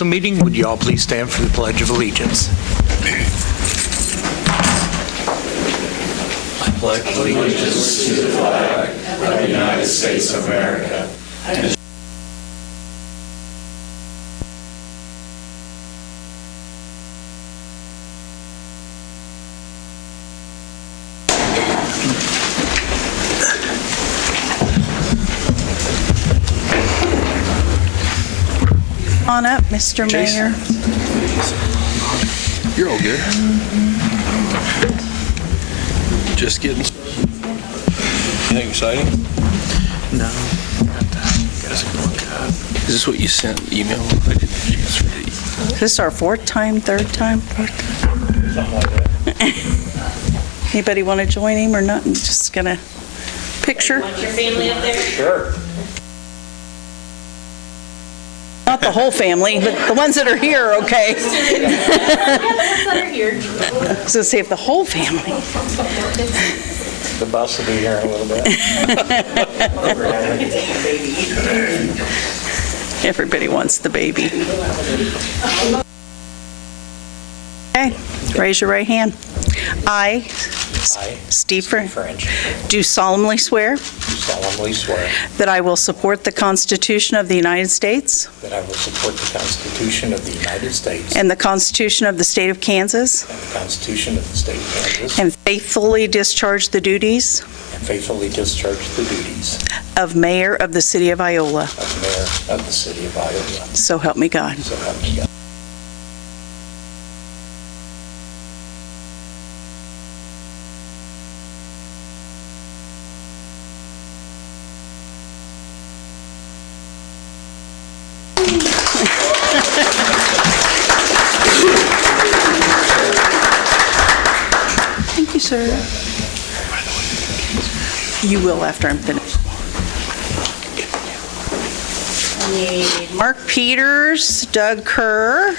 Meeting, would you all please stand for the Pledge of Allegiance? I pledge allegiance to the flag of the United States of America. On up, Mr. Mayor. You're all good. Just getting. Anything exciting? No. Is this what you sent email? I didn't get a chance to read it. Is this our third time? Something like that. Anybody want to join him or not? I'm just gonna picture. Want your family up there? Sure. Not the whole family, but the ones that are here, okay. Yeah, the ones that are here. I was gonna say if the whole family. The bus will be here in a little bit. Everybody wants the baby. Okay, raise your right hand. I, Steve French, do solemnly swear do solemnly swear that I will support the Constitution of the United States that I will support the Constitution of the United States and the Constitution of the State of Kansas, and the Constitution of the State of Kansas, and faithfully discharge the duties and faithfully discharge the duties of Mayor of the City of Iola. of Mayor of the City of Iola. So help me God. So help me God. Thank you, sir. You will after I'm finished. I need Mark Peters, Doug Kerr,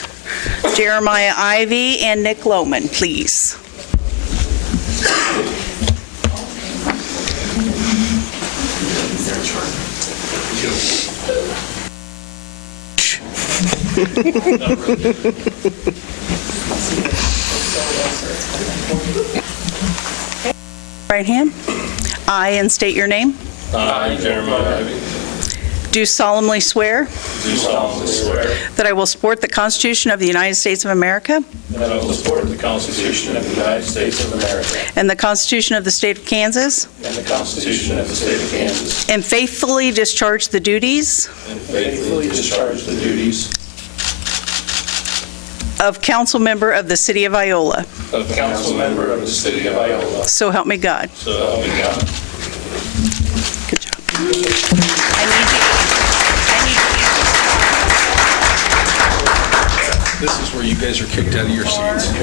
Jeremiah Ivy, and Nick Lohman, please. Right hand. I, and state your name, I, Jeremiah Ivy, do solemnly swear do solemnly swear that I will support the Constitution of the United States of America that I will support the Constitution of the United States of America and the Constitution of the State of Kansas, and the Constitution of the State of Kansas, and faithfully discharge the duties and faithfully discharge the duties of council member of the City of Iola. of council member of the City of Iola. So help me God. So help me God. Good job. I need This is where you guys are kicked out of your seats.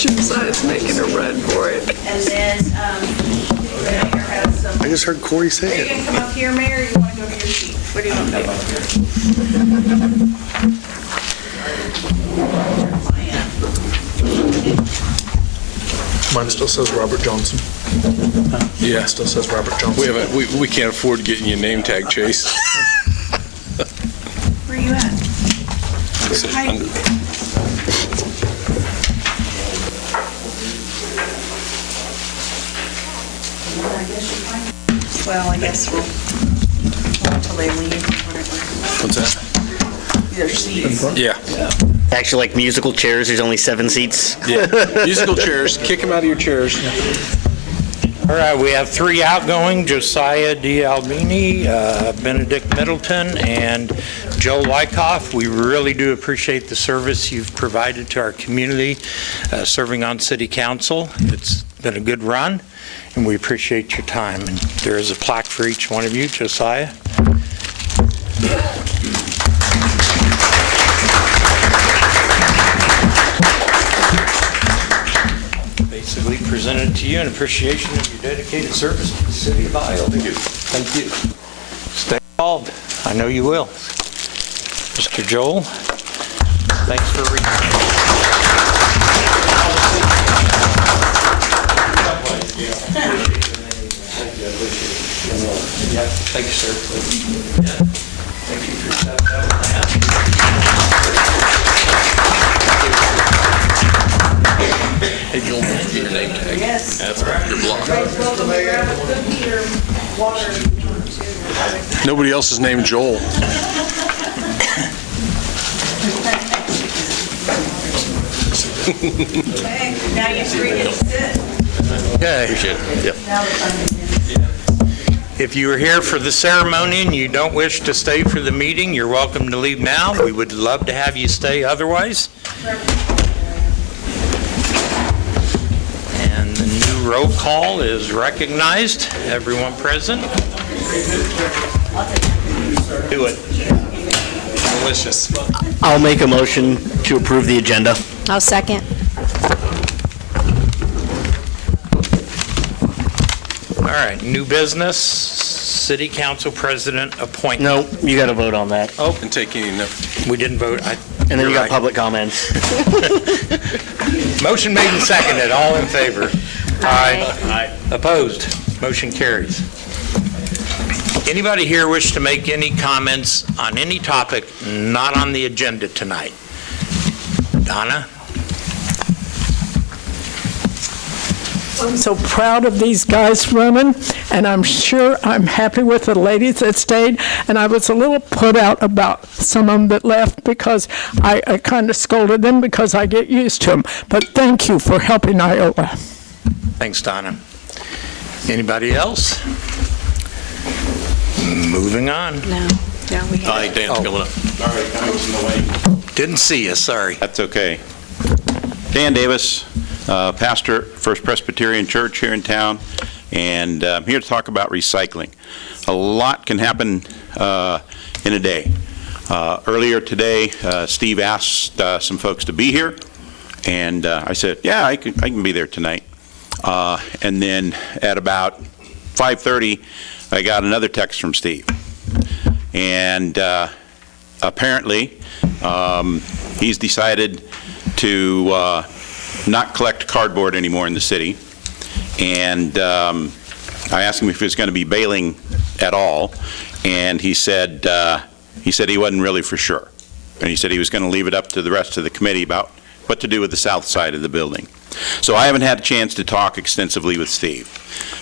Josiah's making a run for it. And then, Mayor has some. I just heard Corey say Are you it. gonna come up here, Mayor, or you wanna go to your seat? What do you want to do? Mine still says Robert Johnson. Yeah. Mine still says Robert Johnson. We can't afford getting you a name tag, Chase. Where are you at? Well, I guess we'll wait until they leave. What's that? Their seats. Yeah. Actually, like musical chairs, there's only 7 seats. Yeah. Musical chairs. Kick them out of your chairs. All right, we have 3 outgoing, Josiah D. Albini, Benedict Middleton, and Joe Wyckoff. We really do appreciate the service you've provided to our community, serving on city council. It's been a good run, and we appreciate your time. And there is a plaque for each one of you, Josiah. Basically presented to you in appreciation of your dedicated service to the city of Iola. Thank you. Thank you. Stay involved. I know you will. Mr. Joel, thanks for reading. Yeah, thank you, sir. Thank you for that. Hey, Joel, get your name tag. Yes. That's right. Your block. Water. Nobody else is named Joel. Okay, now you three get to sit. Okay. Appreciate it. Yep. Now the fun begins. If you are here for the ceremony and you don't wish to stay for the meeting, you're welcome to leave now. We would love to have you stay otherwise. And the new roll call is recognized. Everyone present. Do it. Delicious. I'll make a motion to approve the agenda. I'll second. All right, new business, city council president appointment. No, you got to vote on that. Oh, And take any note. we didn't vote. And then you You're got right. public comments. Motion made and seconded. All in favor? Aye. Opposed? Motion carries. Anybody here wish to make any comments on any topic not on the agenda tonight? Donna? I'm so proud of these guys running, and I'm sure I'm happy with the ladies that stayed. And I was a little put out about some of them that left because I kind of scolded them because I get used to them. But thank you for helping Iola. Thanks, Donna. Anybody else? Moving on. No, now we have. I think Dan's coming up. Didn't see you, sorry. That's okay. Dan Davis, pastor, First Presbyterian Church here in town, and I'm here to talk about recycling. A lot can happen in a day. Earlier today, Steve asked some folks to be here, and I said, yeah, I can be there tonight. And then at about 5:30, I got another text from Steve. And apparently, he's decided to not collect cardboard anymore in the city. And I asked him if he was going to be bailing at all, and he said he wasn't really for sure. And he said he was going to leave it up to the rest of the committee about what to do with the south side of the building. So I haven't had a chance to talk extensively with Steve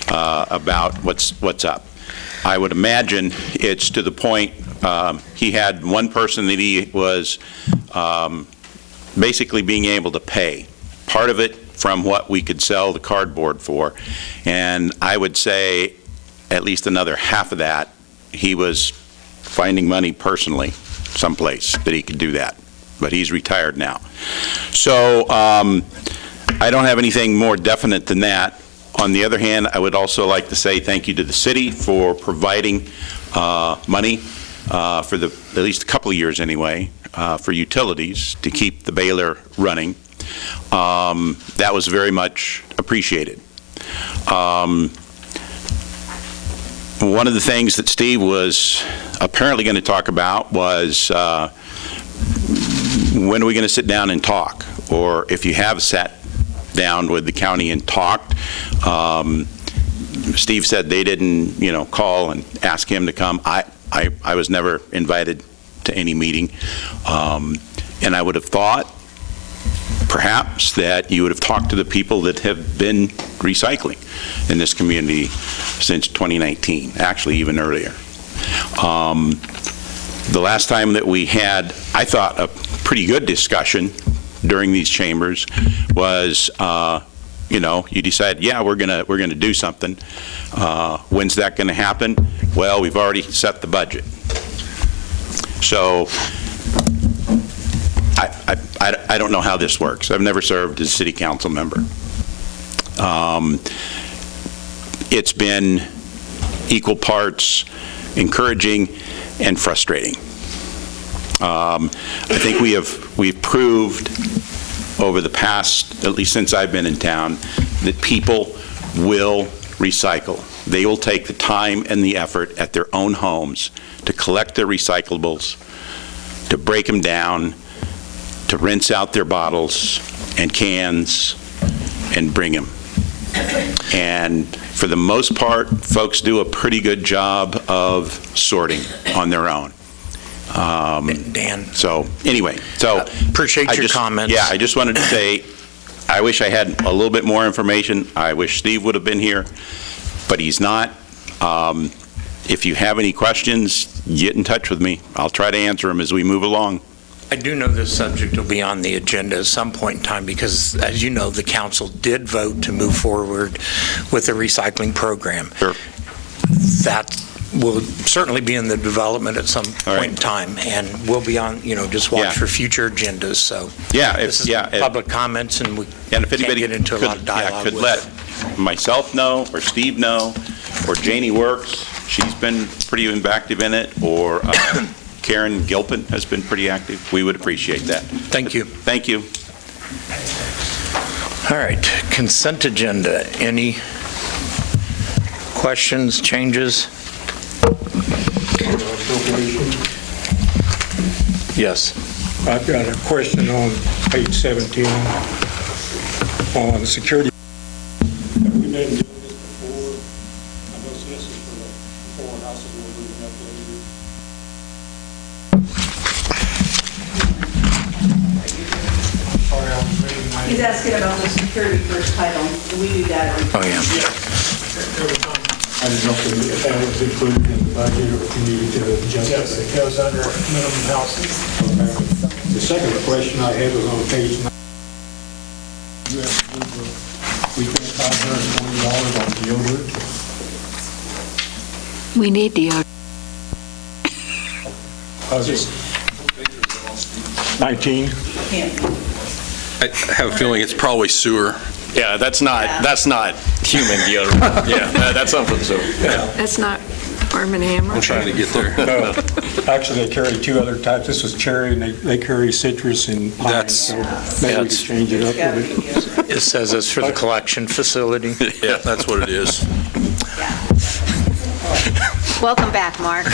about what's up. I would imagine it's to the point he had one person that he was basically being able to pay part of it from what we could sell the cardboard for, and I would say at least another half of that he was finding money personally someplace that he could do that, but he's retired now. So I don't have anything more definite than that. On the other hand, I would also like to say thank you to the city for providing money for at least a couple of years anyway, for utilities to keep the baler running. That was very much appreciated. One of the things that Steve was apparently going to talk about was when are we going to sit down and talk? Or if you have sat down with the county and talked, Steve said they didn't, call and ask him to come. I was never invited to any meeting. And I would have thought perhaps that you would have talked to the people that have been recycling in this community since 2019, actually even earlier. The last time that we had, I thought, a pretty good discussion during these chambers was, you decide, yeah, we're gonna do something. When's that gonna happen? Well, we've already set the budget. So I don't know how this works. I've never served as a city council member. It's been equal parts encouraging and frustrating. I think we've proved over the past, at least since I've been in town, that people will recycle. They will take the time and the effort at their own homes to collect their recyclables, to break them down, to rinse out their bottles and cans and bring them. And for the most part, folks do a pretty good job of sorting on their own. Dan, So, anyway, so. appreciate I your just- comments. Yeah, I just wanted to say, I wish I had a little bit more information. I wish Steve would have been here, but he's not. If you have any questions, get in touch with me. I'll try to answer them as we move along. I do know this subject will be on the agenda at some point in time because, as you know, the council did vote to move forward with the recycling program. Sure. That will certainly be in the development at some All right. point in time, and we'll be on, just watch Yeah. for future agendas, so. Yeah, This is public comments, and we And if can't anybody get into a lot of dialogue could with let it. myself know, or Steve know, or Janie Works, she's been pretty active in it, or Karen Gilpin has been pretty active, we would appreciate that. Thank you. Thank you. All right, consent agenda. Any questions, changes? Yes. I've got a question on page 17 on security. Have we been doing this before? I know this is for the four houses we're moving up later. Sorry, I was reading my... He's asking about the security first title. We do that. Oh, yeah. I didn't know if that was included in the budget or if you needed to adjust it. Yes, it goes under minimum houses. Okay. The second question I had was on page 9. You have to we spent $520 on deodorant. We need deodorant. How's this? 19? I have a feeling it's probably sewer. Yeah, that's not human deodorant. Yeah, that's something for the sewer. That's not Arm & Hammer. I'm trying to get there. No, actually, they carry two other types. This was cherry, and they carry citrus and pine. That's- So maybe we could change it up a bit. It says it's for the collection facility. Yeah, that's what it is. Welcome back, Mark. I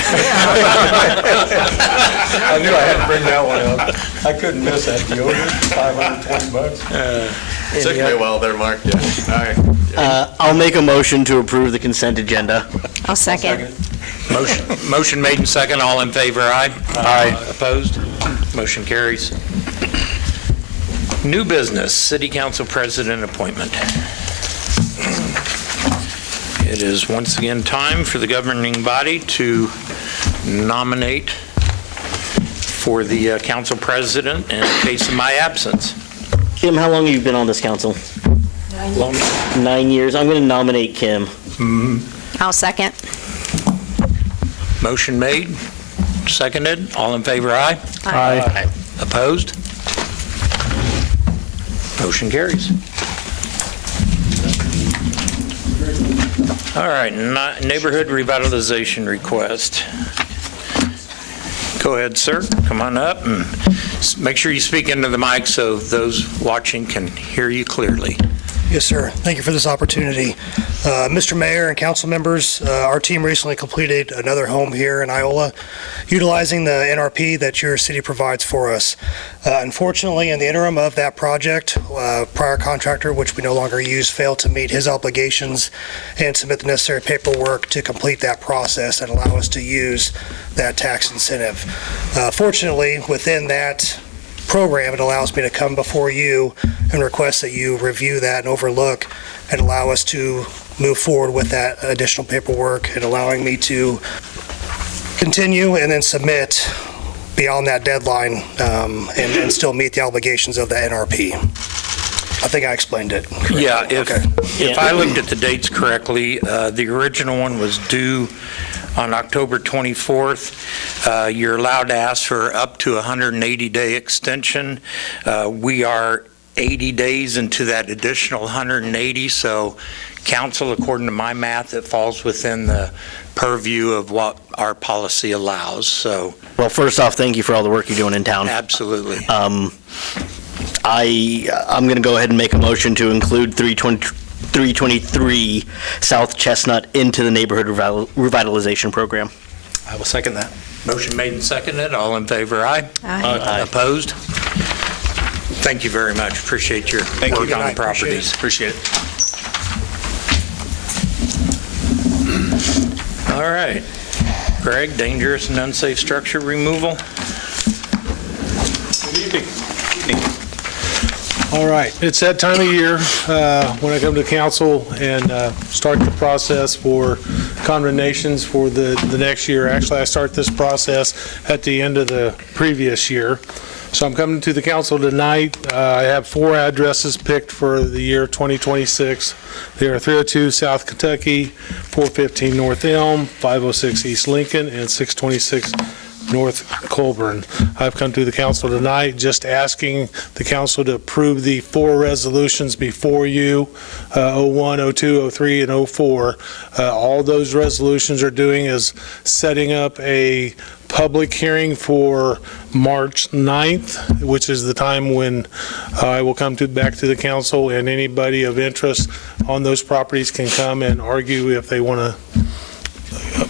knew I had to bring that one up. I couldn't miss that deodorant, $520. Took me a while there, Mark. Yeah. All right. I'll make a motion to approve the consent agenda. I'll second. Motion made and second. All in favor, aye? Aye. Opposed? Motion carries. New business, city council president appointment. It is once again time for the governing body to nominate for the council president in case of my absence. Kim, how long have you been on this council? 9 years. I'm going to nominate Kim. I'll second. Motion made, seconded. All in favor, aye? Aye. Opposed? Motion carries. All right, neighborhood revitalization request. Go ahead, sir. Come on up and make sure you speak into the mic so those watching can hear you clearly. Yes, sir. Thank you for this opportunity. Mr. Mayor and council members, our team recently completed another home here in Iola, utilizing the NRP that your city provides for us. Unfortunately, in the interim of that project, prior contractor, which we no longer use, failed to meet his obligations and submit the necessary paperwork to complete that process and allow us to use that tax incentive. Fortunately, within that program, it allows me to come before you and request that you review that and overlook and allow us to move forward with that additional paperwork and allowing me to continue and then submit beyond that deadline and still meet the obligations of the NRP. I think I explained it correctly. Yeah, Okay. if I looked at the dates correctly, the original one was due on October 24th. You're allowed to ask for up to a 180-day extension. We are 80 days into that additional 180, so council, according to my math, it falls within the purview of what our policy allows, so Well, first off, thank you for all the work you're doing in town. absolutely. I'm going to go ahead and make a motion to include 323 South Chestnut into the neighborhood revitalization program. I will second that. Motion made and seconded. All in favor, aye? Aye. Opposed? Thank you very much. Appreciate your work on the properties. Appreciate it. All right. Greg, dangerous and unsafe structure removal. All right, it's that time of year when I come to council and start the process for condemnations for the next year. Actually, I start this process at the end of the previous year. So I'm coming to the council tonight. I have 4 addresses picked for the year 2026. They are 302 South Kentucky, 415 North Elm, 506 East Lincoln, and 626 North Colburn. I've come to the council tonight just asking the council to approve the 4 resolutions before you, 01, 02, 03, and 04. All those resolutions are doing is setting up a public hearing for March 9th, which is the time when I will come back to the council, and anybody of interest on those properties can come and argue if they want to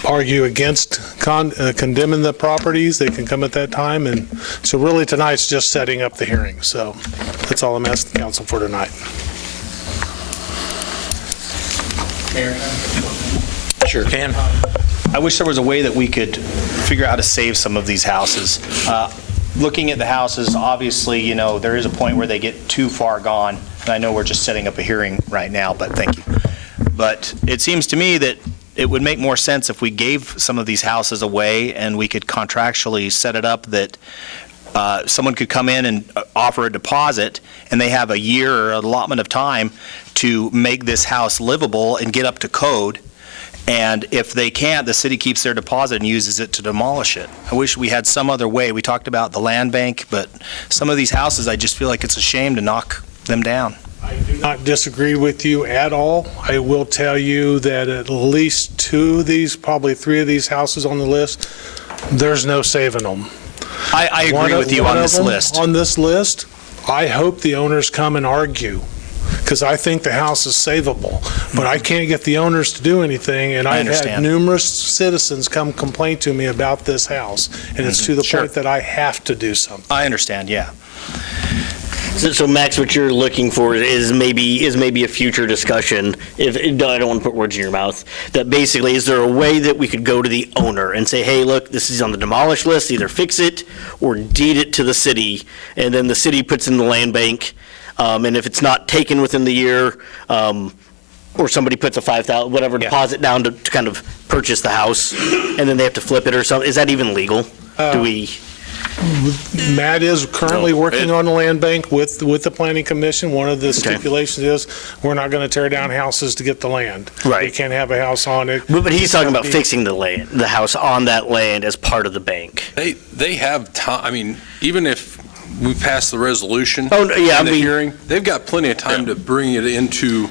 argue against condemning the properties. They can come at that time. And so really tonight's just setting up the hearing. So that's all I'm asking the council for tonight. Sure can. I wish there was a way that we could figure out how to save some of these houses. Looking at the houses, obviously, you know, there is a point where they get too far gone. And I know we're just setting up a hearing right now, but thank you. But it seems to me that it would make more sense if we gave some of these houses away and we could contractually set it up that someone could come in and offer a deposit, and they have a year or allotment of time to make this house livable and get up to code. And if they can't, the city keeps their deposit and uses it to demolish it. I wish we had some other way. We talked about the land bank, but some of these houses, I just feel like it's a shame to knock them down. I do not disagree with you at all. I will tell you that at least 2 of these, probably 3 of these houses on the list, there's no saving them. I agree with you on this list. On this list, I hope the owners come and argue, because I think the house is savable, but I can't get the owners to do anything, and I've had numerous citizens come complain to me about this house, and it's to the point that I have to do something. I understand, yeah. So Max, what you're looking for is maybe a future discussion, if, I don't want to put words in your mouth, that basically, is there a way that we could go to the owner and say, hey, look, this is on the demolish list, either fix it or deed it to the city, and then the city puts in the land bank, and if it's not taken within the year, or somebody puts a $5,000, whatever deposit down to kind of purchase the house, and then they have to flip it or something, is that even legal? Do we? Matt is currently working on the land bank with the planning commission. One of the stipulations is we're not going to tear down houses to get the land. Right. We can't have a house on it. But he's talking about fixing the house on that land as part of the bank. They have time, I mean, even if we pass the resolution in the hearing, they've got plenty of time to bring it into.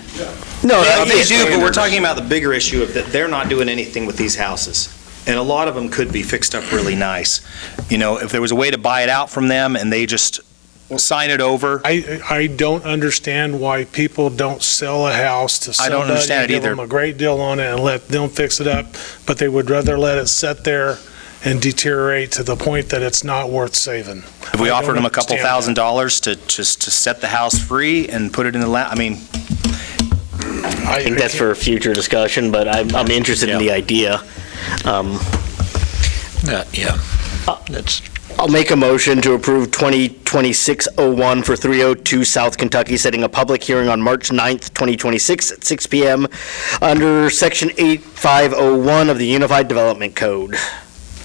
No, they do, but we're talking about the bigger issue of that they're not doing anything with these houses. And a lot of them could be fixed up really nice. You know, if there was a way to buy it out from them and they just sign it over. I don't understand why people don't sell a house to somebody. I don't understand it either. Give them a great deal on it and let them fix it up, but they would rather let it sit there and deteriorate to the point that it's not worth saving. If we offered them a couple $1,000s to just to set the house free and put it in the land, I mean. I think that's for a future discussion, but I'm interested in the idea. I'll make a motion to approve 2026-01 for 302 South Kentucky, setting a public hearing on March 9th, 2026 at 6 p.m. under Section 8501 of the Unified Development Code.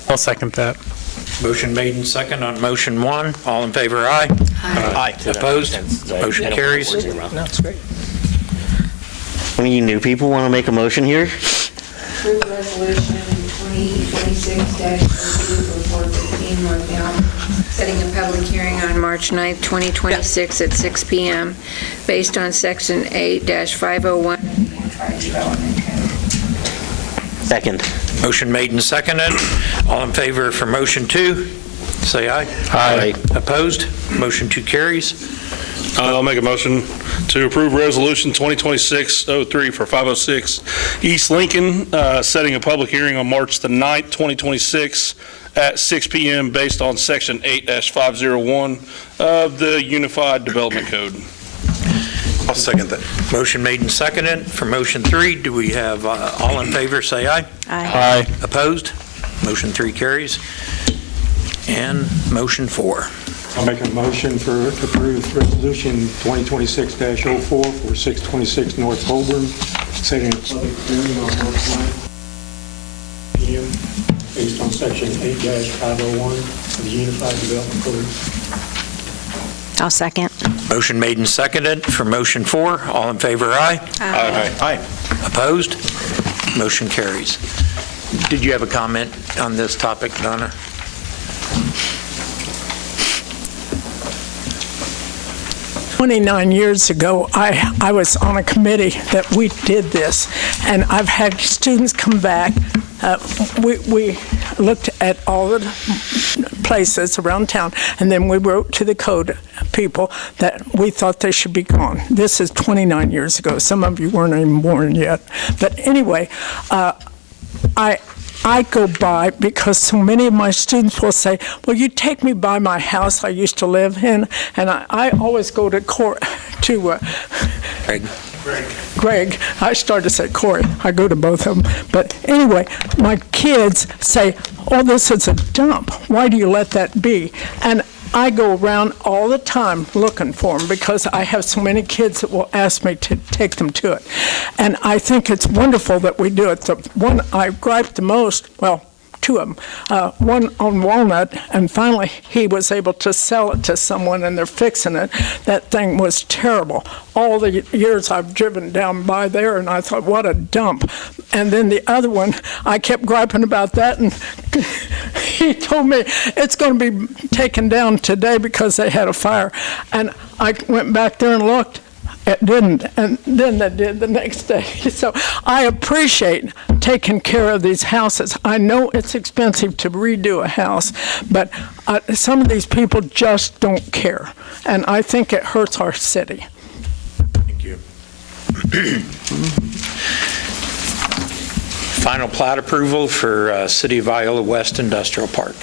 I'll second that. Motion made and second on motion 1. All in favor, aye? Aye. Opposed? Motion carries. No, it's great. Any of you new people want to make a motion here? Approve resolution 2026-02 for 415 North Elm, setting a public hearing on March 9th, 2026 at 6 p.m. based on Section 8-501 of the Unified Development Code. Second. Motion made and seconded. All in favor for motion 2, say aye. Aye. Opposed? Motion 2 carries. I'll make a motion to approve Resolution 2026-03 for 506 East Lincoln, setting a public hearing on March the 9th, 2026 at 6 p.m. based on Section 8-501 of the Unified Development Code. I'll second that. Motion made and seconded. For motion 3, do we have all in favor, say aye. Aye. Opposed? Motion 3 carries. And motion 4. I'll make a motion to approve Resolution 2026-04 for 626 North Holborn, setting a public hearing on March 9th, p.m., based on Section 8-501 of the Unified Development Code. I'll second. Motion made and seconded. For motion 4, all in favor, aye. Aye. Opposed? Motion carries. Did you have a comment on this topic, Donna? Years ago, I was on a committee that we did this, and I've had students come back. We looked at all the places around town, and then we wrote to the code people that we thought they should be gone. This is 29 years ago. Some of you weren't even born yet. But anyway, I go by because so many of my students will say, well, you take me by my house I used to live in, and I always go to Greg. I started to say Corey. I go to both of them. But anyway, my kids say, oh, this is a dump. Why do you let that be? And I go around all the time looking for them because I have so many kids that will ask me to take them to it. And I think it's wonderful that we do it. The one I griped the most, well, two of them, one on Walnut, and finally he was able to sell it to someone and they're fixing it. That thing was terrible. All the years I've driven down by there and I thought, what a dump. And then the other one, I kept griping about that, and he told me it's going to be taken down today because they had a fire. And I went back there and looked. It didn't, and then they did the next day. So I appreciate taking care of these houses. I know it's expensive to redo a house, but some of these people just don't care, and I think it hurts our city. Thank you. Final plat approval for City of Iola West Industrial Park.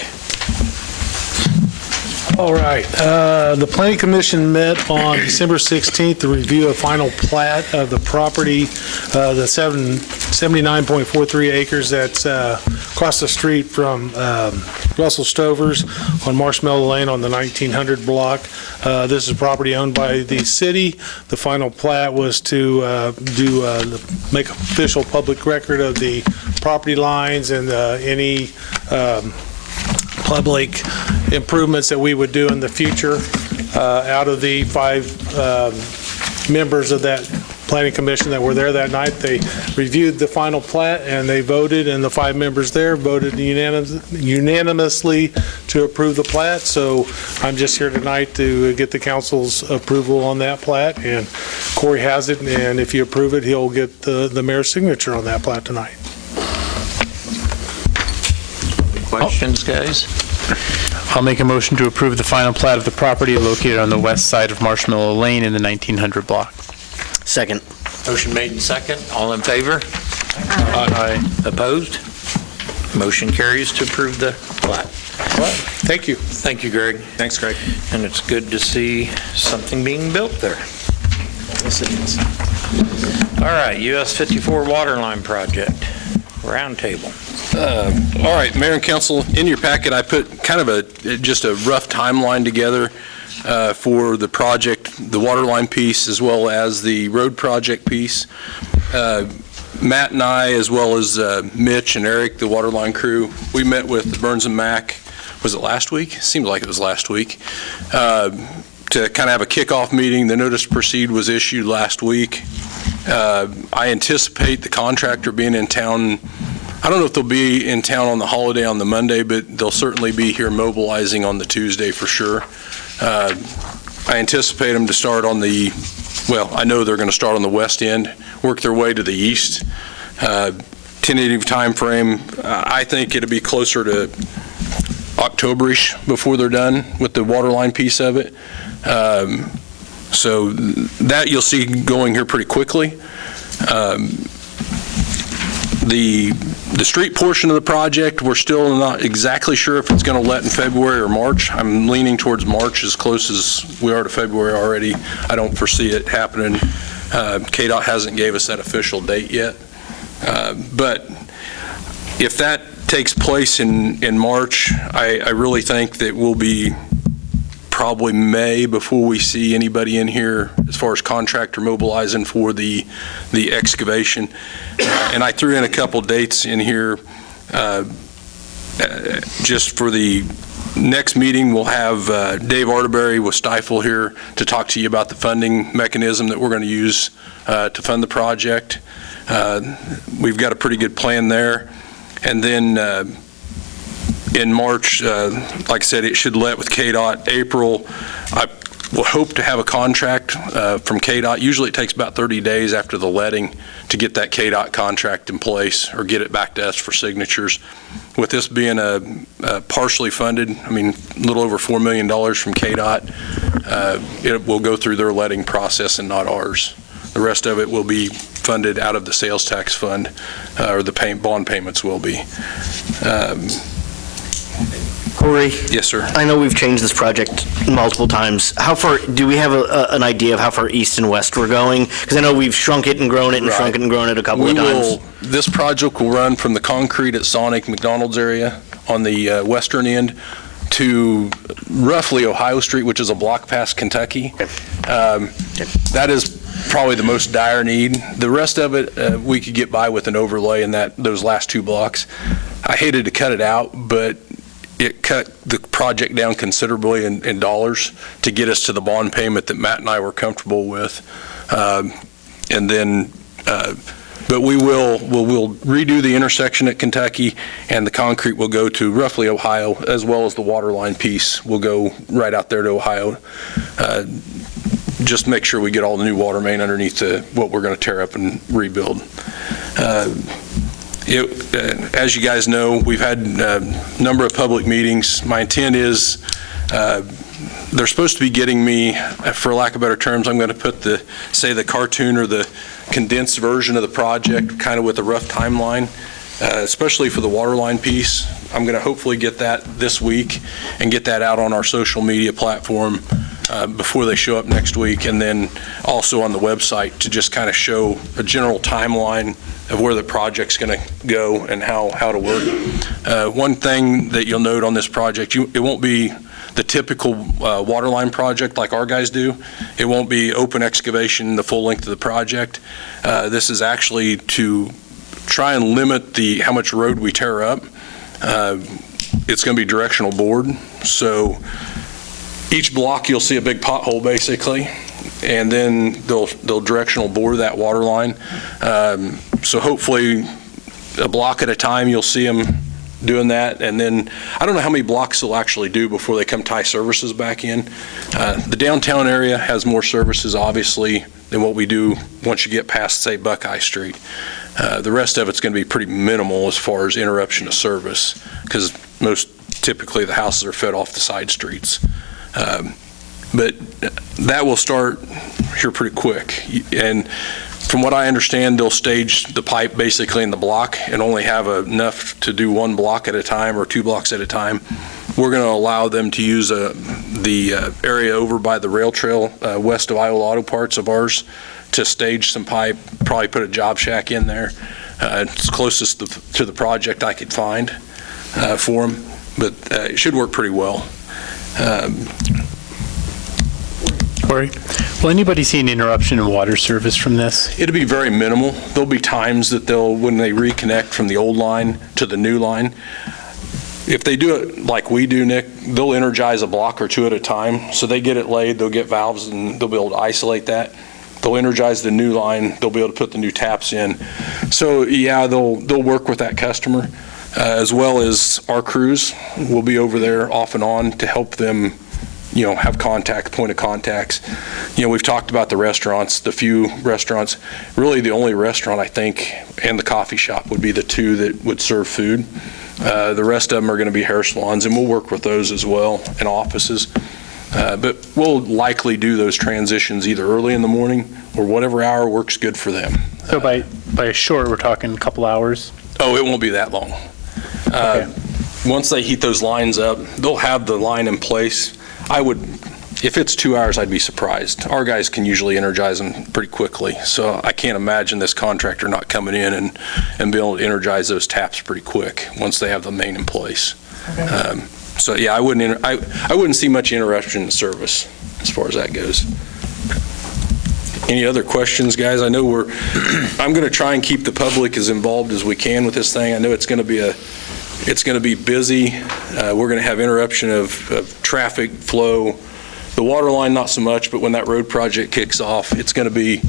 All right. The Planning Commission met on December 16th to review a final plat of the property, the 79.43 acres that's across the street from Russell Stover's on Marshmallow Lane on the 1900 block. This is property owned by the city. The final plat was to make official public record of the property lines and any public improvements that we would do in the future. Out of the 5 members of that planning commission that were there that night, they reviewed the final plat and they voted, and the 5 members there voted unanimously to approve the plat. So I'm just here tonight to get the council's approval on that plat, and Corey has it, and if you approve it, he'll get the mayor's signature on that plat tonight. Questions, guys? I'll make a motion to approve the final plat of the property located on the west side of Marshmallow Lane in the 1900 block. Second. Motion made and second. All in favor? Aye. Opposed? Motion carries to approve the plat. Thank you. Thank you, Greg. Thanks, Greg. And it's good to see something being built there. Yes, it is. All right, US 54 Waterline Project, roundtable. All right, Mayor and Council, in your packet, I put kind of just a rough timeline together for the project, the waterline piece, as well as the road project piece. Matt and I, as well as Mitch and Eric, the waterline crew, we met with the Burns and Mac, was it last week? Seemed like it was last week, to kind of have a kickoff meeting. The notice to proceed was issued last week. I anticipate the contractor being in town. I don't know if they'll be in town on the holiday on the Monday, but they'll certainly be here mobilizing on the Tuesday for sure. I anticipate them to start on I know they're going to start on the west end, work their way to the east. Tentative time frame, I think it'll be closer to October-ish before they're done with the waterline piece of it. So that you'll see going here pretty quickly. The The street portion of the project, we're still not exactly sure if it's going to let in February or March. I'm leaning towards March as close as we are to February already. I don't foresee it happening. KDOT hasn't gave us that official date yet. But if that takes place in March, I really think that we'll be probably May before we see anybody in here as far as contractor mobilizing for the excavation. And I threw in a couple dates in here just for the next meeting. We'll have Dave Arterberry with Stifel here to talk to you about the funding mechanism that we're going to use to fund the project. We've got a pretty good plan there. And then in March, like I said, it should let with KDOT. April, I will hope to have a contract from KDOT. Usually it takes about 30 days after the letting to get that KDOT contract in place or get it back to us for signatures. With this being a partially funded, I mean, a little over $4 million from KDOT, it will go through their letting process and not ours. The rest of it will be funded out of the sales tax fund, or the bond payments will be. Corey? Yes, sir. I know we've changed this project multiple times. How far, do we have an idea of how far east and west we're going? Because I know we've shrunk it and grown it and shrunk it and grown it a couple of times. This project will run from the concrete at Sonic McDonald's area on the western end to roughly Ohio Street, which is a block past Kentucky. That is probably the most dire need. The rest of it, we could get by with an overlay in those last 2 blocks. I hated to cut it out, but it cut the project down considerably in dollars to get us to the bond payment that Matt and I were comfortable with. And then, but we'll redo the intersection at Kentucky, and the concrete will go to roughly Ohio, as well as the water line piece will go right out there to Ohio. Just make sure we get all the new water main underneath what we're going to tear up and rebuild. As you guys know, we've had a number of public meetings. My intent is they're supposed to be getting me, for lack of better terms, I'm going to put the cartoon or the condensed version of the project, kind of with a rough timeline, especially for the water line piece. I'm going to hopefully get that this week and get that out on our social media platform before they show up next week, and then also on the website to just kind of show a general timeline of where the project's going to go and how to work. One thing that you'll note on this project, it won't be the typical water line project like our guys do. It won't be open excavation the full length of the project. This is actually to try and limit how much road we tear up. It's going to be directional bored, so each block you'll see a big pothole basically, and then they'll directional bore that water line. So hopefully a block at a time you'll see them doing that, and then I don't know how many blocks they'll actually do before they come tie services back in. The downtown area has more services obviously than what we do once you get past, say, Buckeye Street. The rest of it's going to be pretty minimal as far as interruption of service, because most typically the houses are fed off the side streets. But that will start here pretty quick. And from what I understand, they'll stage the pipe basically in the block and only have enough to do 1 block at a time or 2 blocks at a time. We're going to allow them to use the area over by the rail trail west of Iola Auto Parts of ours to stage some pipe, probably put a job shack in there. It's closest to the project I could find for them, but it should work pretty well. Corey, will anybody see an interruption in water service from this? It'll be very minimal. There'll be times that when they reconnect from the old line to the new line, if they do it like we do, Nick, they'll energize a block or 2 at a time. So they get it laid, they'll get valves, and they'll be able to isolate that. They'll energize the new line, they'll be able to put the new taps in. So yeah, they'll work with that customer, as well as our crews will be over there off and on to help them, have point of contacts. We've talked about the restaurants, the few restaurants. Really the only restaurant, I think, and the coffee shop would be the 2 that would serve food. The rest of them are going to be hair salons, and we'll work with those as well, and offices. But we'll likely do those transitions either early in the morning or whatever hour works good for them. So by a short, we're talking a couple hours? Oh, it won't be that long. Once they heat those lines up, they'll have the line in place. If it's 2 hours, I'd be surprised. Our guys can usually energize them pretty quickly, so I can't imagine this contractor not coming in and being able to energize those taps pretty quick once they have the main in place. So yeah, I wouldn't see much interruption in service as far as that goes. Any other questions, guys? I know I'm going to try and keep the public as involved as we can with this thing. I know it's going to be busy. We're going to have interruption of traffic flow. The water line, not so much, but when that road project kicks off, it's going to be,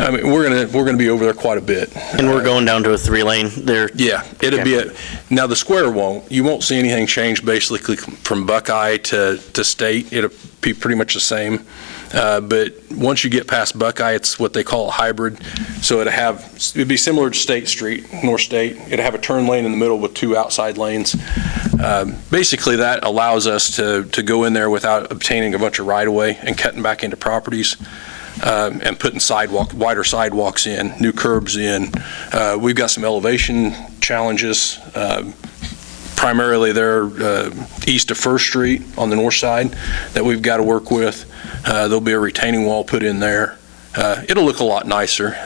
I mean, we're going to be over there quite a bit. And we're going down to a 3-lane there? Yeah, it'll be now the square you won't see anything change basically from Buckeye to State. It'll be pretty much the same. But once you get past Buckeye, it's what they call a hybrid. So it'd be similar to State Street, North State. It'd have a turn lane in the middle with 2 outside lanes. Basically, that allows us to go in there without obtaining a bunch of right-of-way and cutting back into properties and putting wider sidewalks in, new curbs in. We've got some elevation challenges. Primarily, they're east of First Street on the north side that we've got to work with. There'll be a retaining wall put in there. It'll look a lot nicer.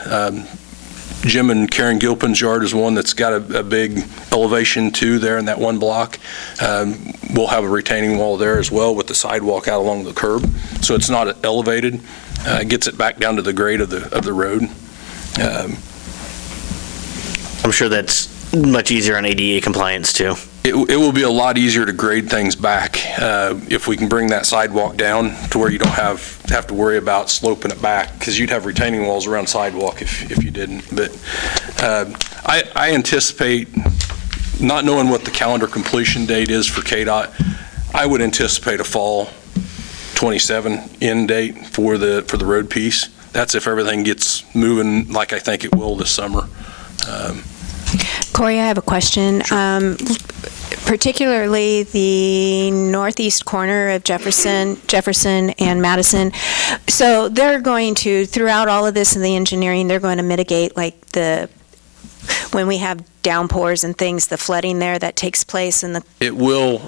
Jim and Karen Gilpin's yard is one that's got a big elevation too there in that one block. We'll have a retaining wall there as well with the sidewalk out along the curb, so it's not elevated. It gets it back down to the grade of the road. I'm sure that's much easier on ADA compliance too. It will be a lot easier to grade things back if we can bring that sidewalk down to where you don't have to worry about sloping it back, because you'd have retaining walls around sidewalk if you didn't. But I anticipate, not knowing what the calendar completion date is for KDOT, I would anticipate a fall 27 end date for the road piece. That's if everything gets moving like I think it will this summer. Corey, I have a question. Sure. Particularly the northeast corner of Jefferson and Madison. So they're going to, throughout all of this in the engineering, they're going to mitigate like when we have downpours and things, the flooding there that takes place in the...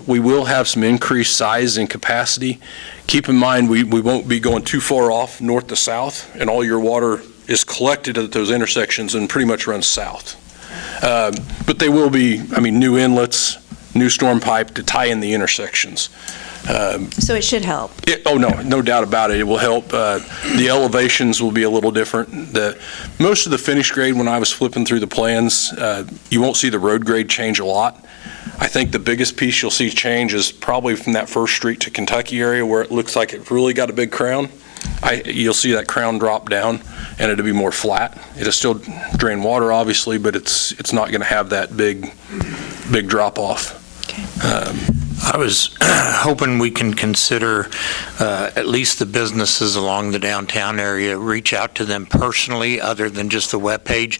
We will have some increased size and capacity. Keep in mind, we won't be going too far off north to south, and all your water is collected at those intersections and pretty much runs south. But they will be, new inlets, new storm pipe to tie in the intersections. So it should help. No doubt about it. It will help. The elevations will be a little different. Most of the finish grade, when I was flipping through the plans, you won't see the road grade change a lot. I think the biggest piece you'll see change is probably from that First Street to Kentucky area where it looks like it really got a big crown. You'll see that crown drop down and it'll be more flat. It'll still drain water, obviously, but it's not going to have that big drop off. Okay. I was hoping we can consider at least the businesses along the downtown area, reach out to them personally other than just the webpage.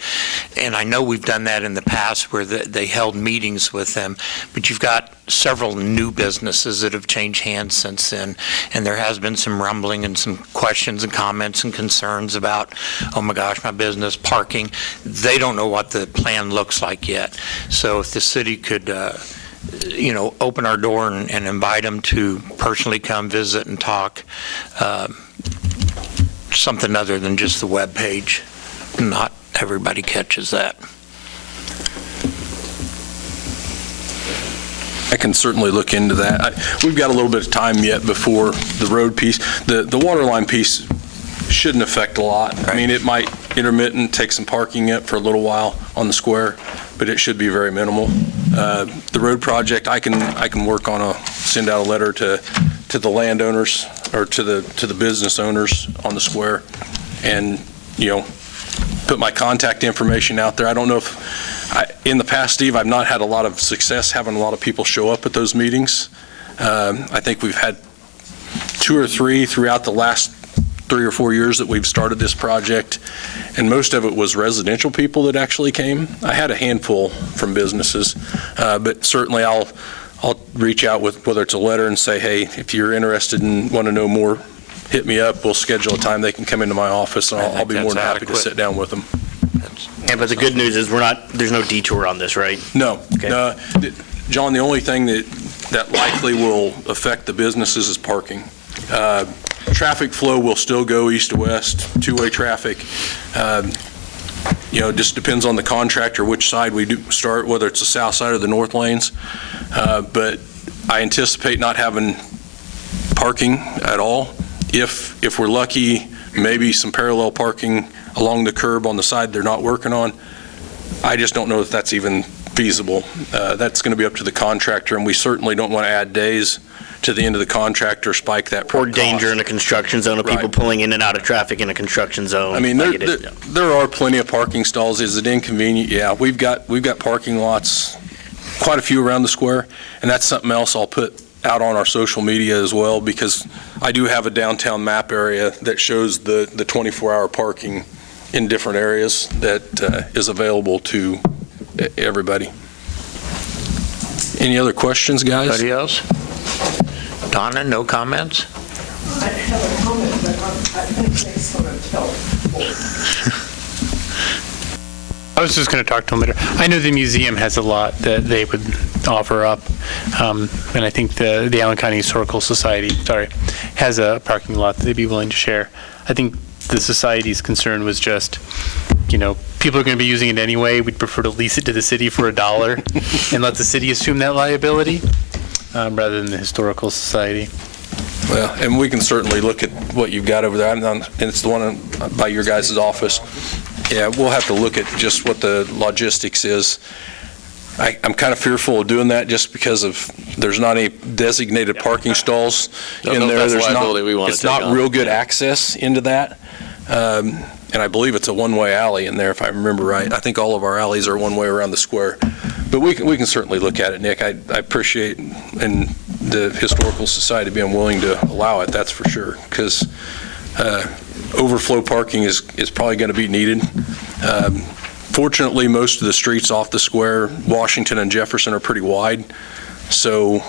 And I know we've done that in the past where they held meetings with them, but you've got several new businesses that have changed hands since then. And there has been some rumbling and some questions and comments and concerns about, oh my gosh, my business, parking. They don't know what the plan looks like yet. So if the city could open our door and invite them to personally come visit and talk, something other than just the web page. Not everybody catches that. I can certainly look into that. We've got a little bit of time yet before the road piece. The water line piece shouldn't affect a lot. Right. It might intermittent, take some parking up for a little while on the square, but it should be very minimal. The road project, I can work on send out a letter to the landowners or to the business owners on the square, and put my contact information out there. I don't know if in the past, Steve, I've not had a lot of success having a lot of people show up at those meetings. I think we've had 2 or 3 throughout the last 3 or 4 years that we've started this project, and most of it was residential people that actually came. I had a handful from businesses, but certainly I'll reach out with whether it's a letter and say, hey, if you're interested and want to know more, hit me up. We'll schedule a time they can come into my office, and I'll be more than happy to sit down with them. questions. Yeah, but the good news is there's no detour on this, right? No. Okay. John, the only thing that likely will affect the businesses is parking. Traffic flow will still go east to west, two-way traffic. It just depends on the contractor which side we do start, whether it's the south side or the north lanes. But I anticipate not having parking at all. If we're lucky, maybe some parallel parking along the curb on the side they're not working on. I just don't know if that's even feasible. That's going to be up to the contractor, and we certainly don't want to add days to the end of the contract or spike that Or danger in a construction zone of people pulling in and out of traffic in a construction zone. I mean, there are plenty of parking stalls. Is it inconvenient? Yeah, we've got parking lots, quite a few around the square, and that's something else I'll put out on our social media as well, because I do have a downtown map area that shows the 24-hour parking in different areas that is available to everybody. Any other questions, guys? Anybody else? Donna, no comments? I have a comment, but I think Nick's going to tell. I was just going to talk to them later. I know the museum has a lot that they would offer up, and I think the Allen County Historical Society, has a parking lot that they'd be willing to share. I think the society's concern was just, people are going to be using it anyway. We'd prefer to lease it to the city for $1 and let the city assume that liability rather than the Historical Society. Well, and we can certainly look at what you've got over there, and it's the one by your guys' office. Yeah, we'll have to look at just what the logistics is. I'm kind of fearful of doing that just because there's not any designated parking stalls in there. It's not real good access into that. And I believe it's a one-way alley in there, if I remember right. I think all of our alleys are one way around the square. But we can certainly look at it, Nick. I appreciate and the Historical Society being willing to allow it, that's for sure, because overflow parking is probably going to be needed. Fortunately, most of the streets off the square, Washington and Jefferson, are pretty wide. So,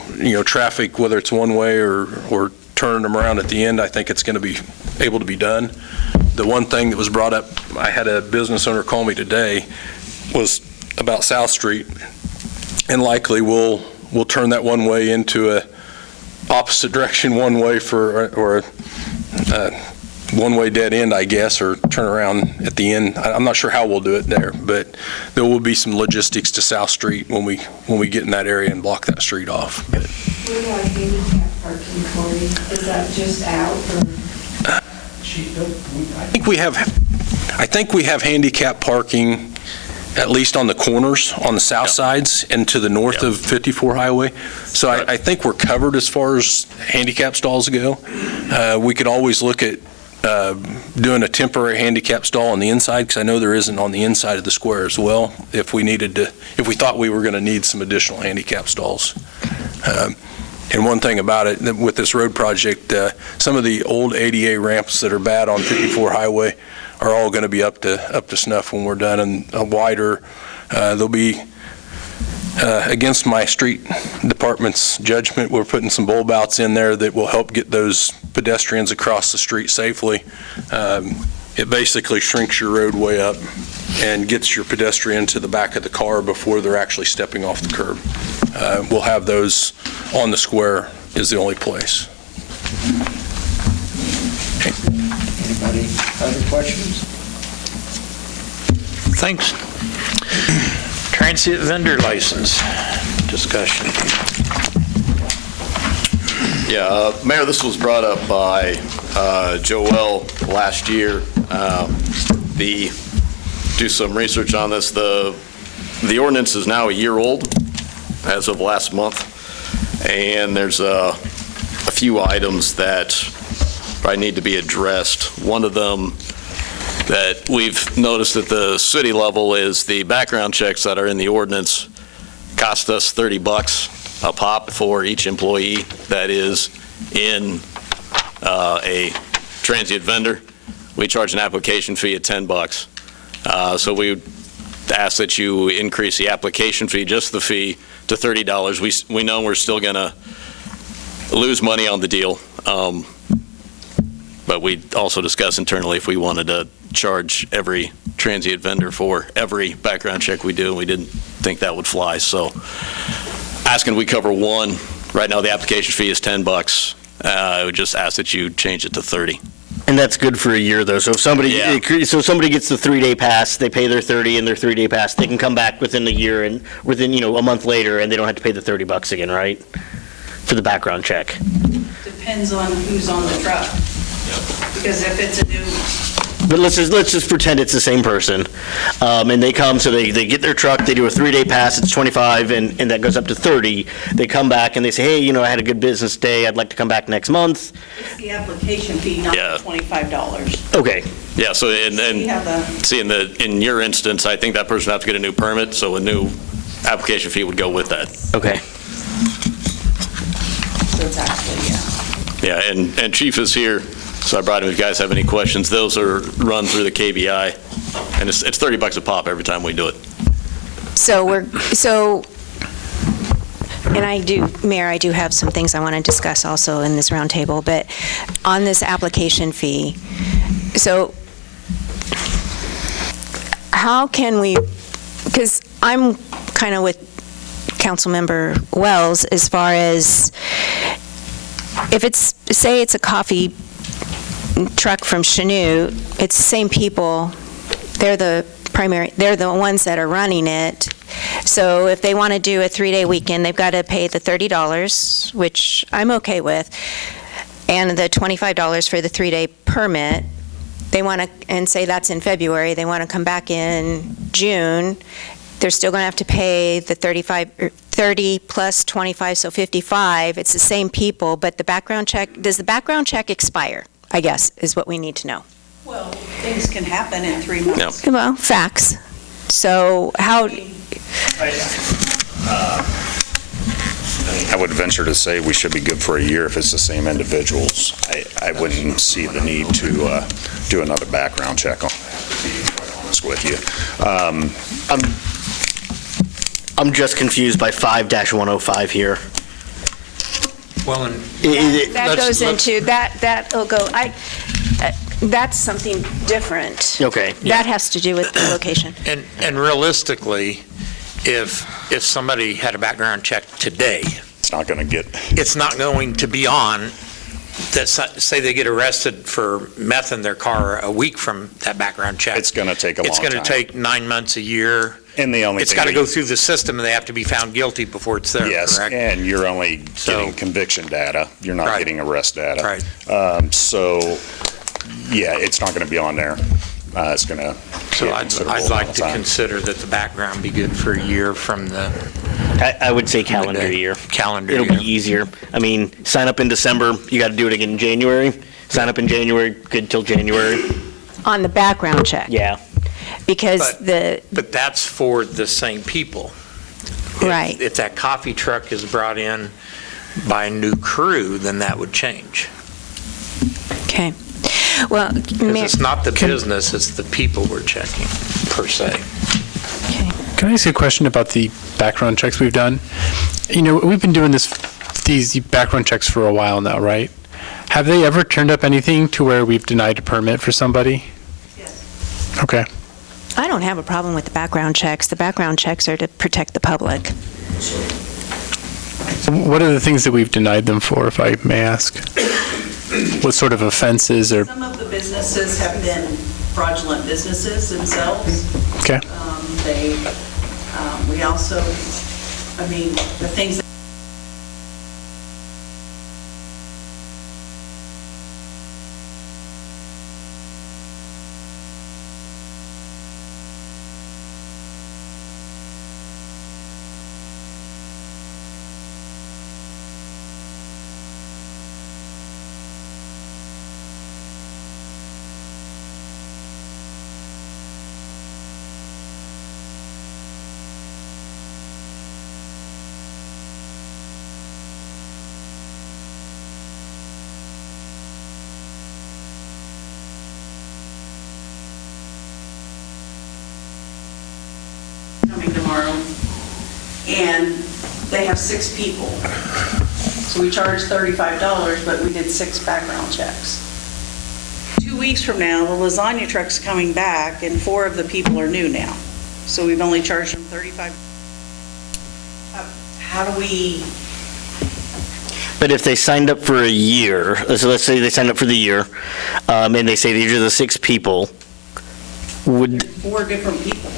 traffic, whether it's one way or turning them around at the end, I think it's going to be able to be done. The one thing that was brought up, I had a business owner call me today, was about South Street, and likely we'll turn that one way into a opposite direction one way or a one-way dead end, I guess, or turn around at the end. I'm not sure how we'll do it there, but there will be some logistics to South Street when we get in that area and block that street off. What about handicap parking, Corey? Is that just out, or? I think we have handicap parking at least on the corners, on the south sides and to the north of 54 Highway. So I think we're covered as far as handicap stalls go. We could always look at doing a temporary handicap stall on the inside, because I know there isn't on the inside of the square as well, if we thought we were going to need some additional handicap stalls. And one thing about it, with this road project, some of the old ADA ramps that are bad on 54 Highway are all going to be up to snuff when we're done, and wider. They'll be, against my street department's judgment, we're putting some bulb outs in there that will help get those pedestrians across the street safely. It basically shrinks your roadway up and gets your pedestrian to the back of the car before they're actually stepping off the curb. We'll have those on the square is the only place. Okay. Anybody other questions? Thanks. Transient vendor license discussion. Yeah, Mayor, this was brought up by Joel last year. Do some research on this. The ordinance is now a year old as of last month, and there's a few items that probably need to be addressed. One of them that we've noticed at the city level is the background checks that are in the ordinance cost us $30 a pop for each employee that is in a transient vendor. We charge an application fee of $10. So we would ask that you increase the application fee, just the fee, to $30. We know we're still going to lose money on the deal, but we also discussed internally if we wanted to charge every transient vendor for every background check we do, and we didn't think that would fly. So asking we cover one. Right now, the application fee is $10. I would just ask that you change it to 30. And that's good for a year, though. So if somebody, so somebody gets the 3-day pass, they pay their 30 and their 3-day pass, they can come back within a year and within, a month later, and they don't have to pay the $30 again, right? For the background check. Depends on who's on the truck. Because if it's a new, But let's just pretend it's the same person, and they come, so they get their truck, they do a 3-day pass, it's 25, and that goes up to 30. They come back and they say, hey, I had a good business day, I'd like to come back next month. it's the application fee, not the $25. Okay. Yeah, so, in your instance, I think that person would have to get a new permit, so a new application fee would go with that. Okay. So it's actually, Yeah, and Chief is here, so I brought him. If you guys have any questions, those are run through the KBI, and it's $30 a pop every time we do it. And Mayor, I do have some things I want to discuss also in this roundtable, but on this application fee, so how can we, because I'm kind of with Councilmember Wells as far as if it's, say it's a coffee truck from Chanute, it's the same people, they're the ones that are running it. So if they want to do a 3-day weekend, they've got to pay the $30, which I'm okay with, and the $25 for the 3-day permit. They want to, and say that's in February, they want to come back in June, they're still going to have to pay the 30 plus 25, so 55. It's the same people, but the background check, does the background check expire, I guess, is what we need to know. well, things can happen in 3 months. Well, facts. So how, I would venture to say we should be good for a year if it's the same individuals. I wouldn't see the need to do another background check on that, to be quite honest with you. I'm just confused by 5-105 here. Well, and that goes into, that'll go, that's something different. Okay. That has to do with the location. And realistically, if somebody had a background check today, it's not going to be on, that say they get arrested for meth in their car a week from that background check. It's going to take a long time. It's going to take 9 months, a year. And the only it's got to go through the system, and they have to be found guilty before it's there, yes, correct? And you're only getting conviction data. You're not getting arrest data. Right. So, yeah, it's not going to be on there. It's going to. So I'd like to consider that the background be good for a year from the. I would say calendar year. Calendar It'll year. be easier. I mean, sign up in December, you got to do it again in January. Sign up in January, good till January. On the background check. Yeah. Because But that's for the same people. Right. If that coffee truck is brought in by a new crew, then that would change. Okay. Well, Because it's not the business, it's the people we're checking, per se. Can I ask you a question about the background checks we've done? We've been doing these background checks for a while now, right? Have they ever turned up anything to where we've denied a permit for somebody? Yes. Okay. I don't have a problem with the background checks. The background checks are to protect the public. So what are the things that we've denied them for, if I may ask? What sort of offenses or? Some of the businesses have been fraudulent businesses themselves. Okay. We also, the things that coming tomorrow, and they have 6 people. So we charged $35, but we did 6 background checks. 2 weeks from now, the lasagna truck's coming back, and 4 of the people are new now. So we've only charged them $35. How do we, But if they signed up for a year, so let's say they signed up for the year, and they say these are the 6 people, would, 4 different people?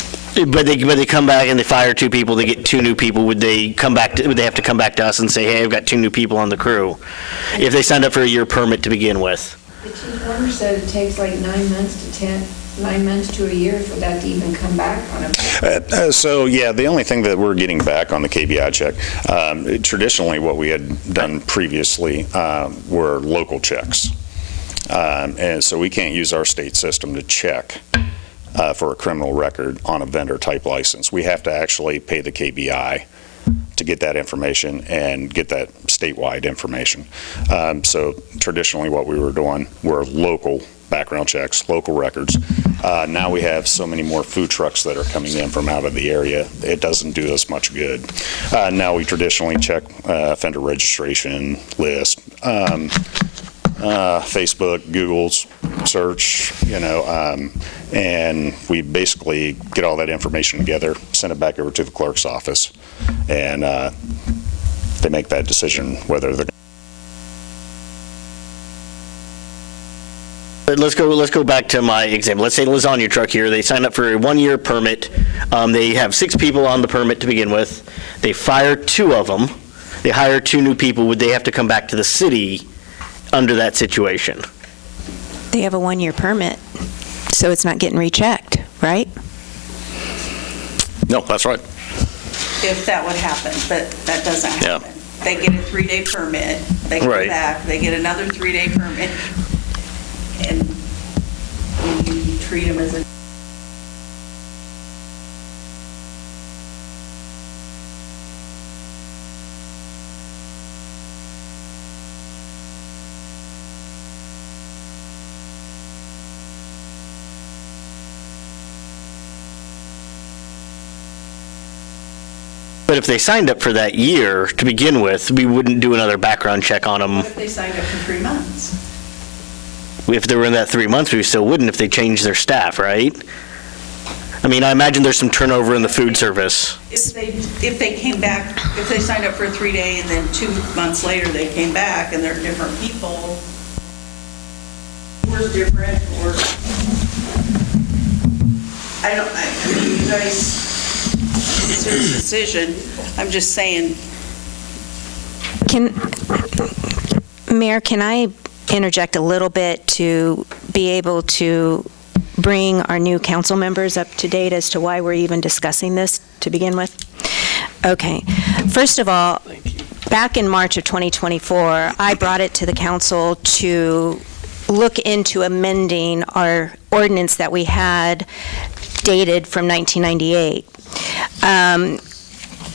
but they come back and they fire 2 people, they get 2 new people, would they have to come back to us and say, hey, I've got 2 new people on the crew? If they signed up for a year permit to begin with? The chief warder said it takes like 9 months to a year for that to even come back on a. So, yeah, the only thing that we're getting back on the KBI check, traditionally what we had done previously were local checks. And so we can't use our state system to check for a criminal record on a vendor-type license. We have to actually pay the KBI to get that information and get that statewide information. So traditionally what we were doing were local background checks, local records. Now we have so many more food trucks that are coming in from out of the area, it doesn't do us much good. Now we traditionally check offender registration list, Facebook, Google's search, and we basically get all that information together, send it back over to the clerk's office, and they make that decision whether they're. But let's go back to my example. Let's say the lasagna truck here, they sign up for a 1-year permit. They have 6 people on the permit to begin with. They fire 2 of them. They hire 2 new people. Would they have to come back to the city under that situation? They have a 1-year permit, so it's not getting rechecked, right? No, that's right. If that would happen, but that doesn't happen. Yeah. They get a 3-day permit, they come Right. back, they get another 3-day permit, and we treat them as a. But if they signed up for that year to begin with, we wouldn't do another background check on them. What if they signed up for 3 months? If they were in that 3 months, we still wouldn't if they changed their staff, right? I mean, I imagine there's some turnover in the food service. If they came back, if they signed up for a 3-day and then 2 months later they came back and they're different people, we're different, or, I mean, you guys, it's your decision. I'm just saying. Mayor, can I interject a little bit to be able to bring our new council members up to date as to why we're even discussing this to begin with? Okay. First of all, back in March of 2024, I brought it to the council to look into amending our ordinance that we had dated from 1998.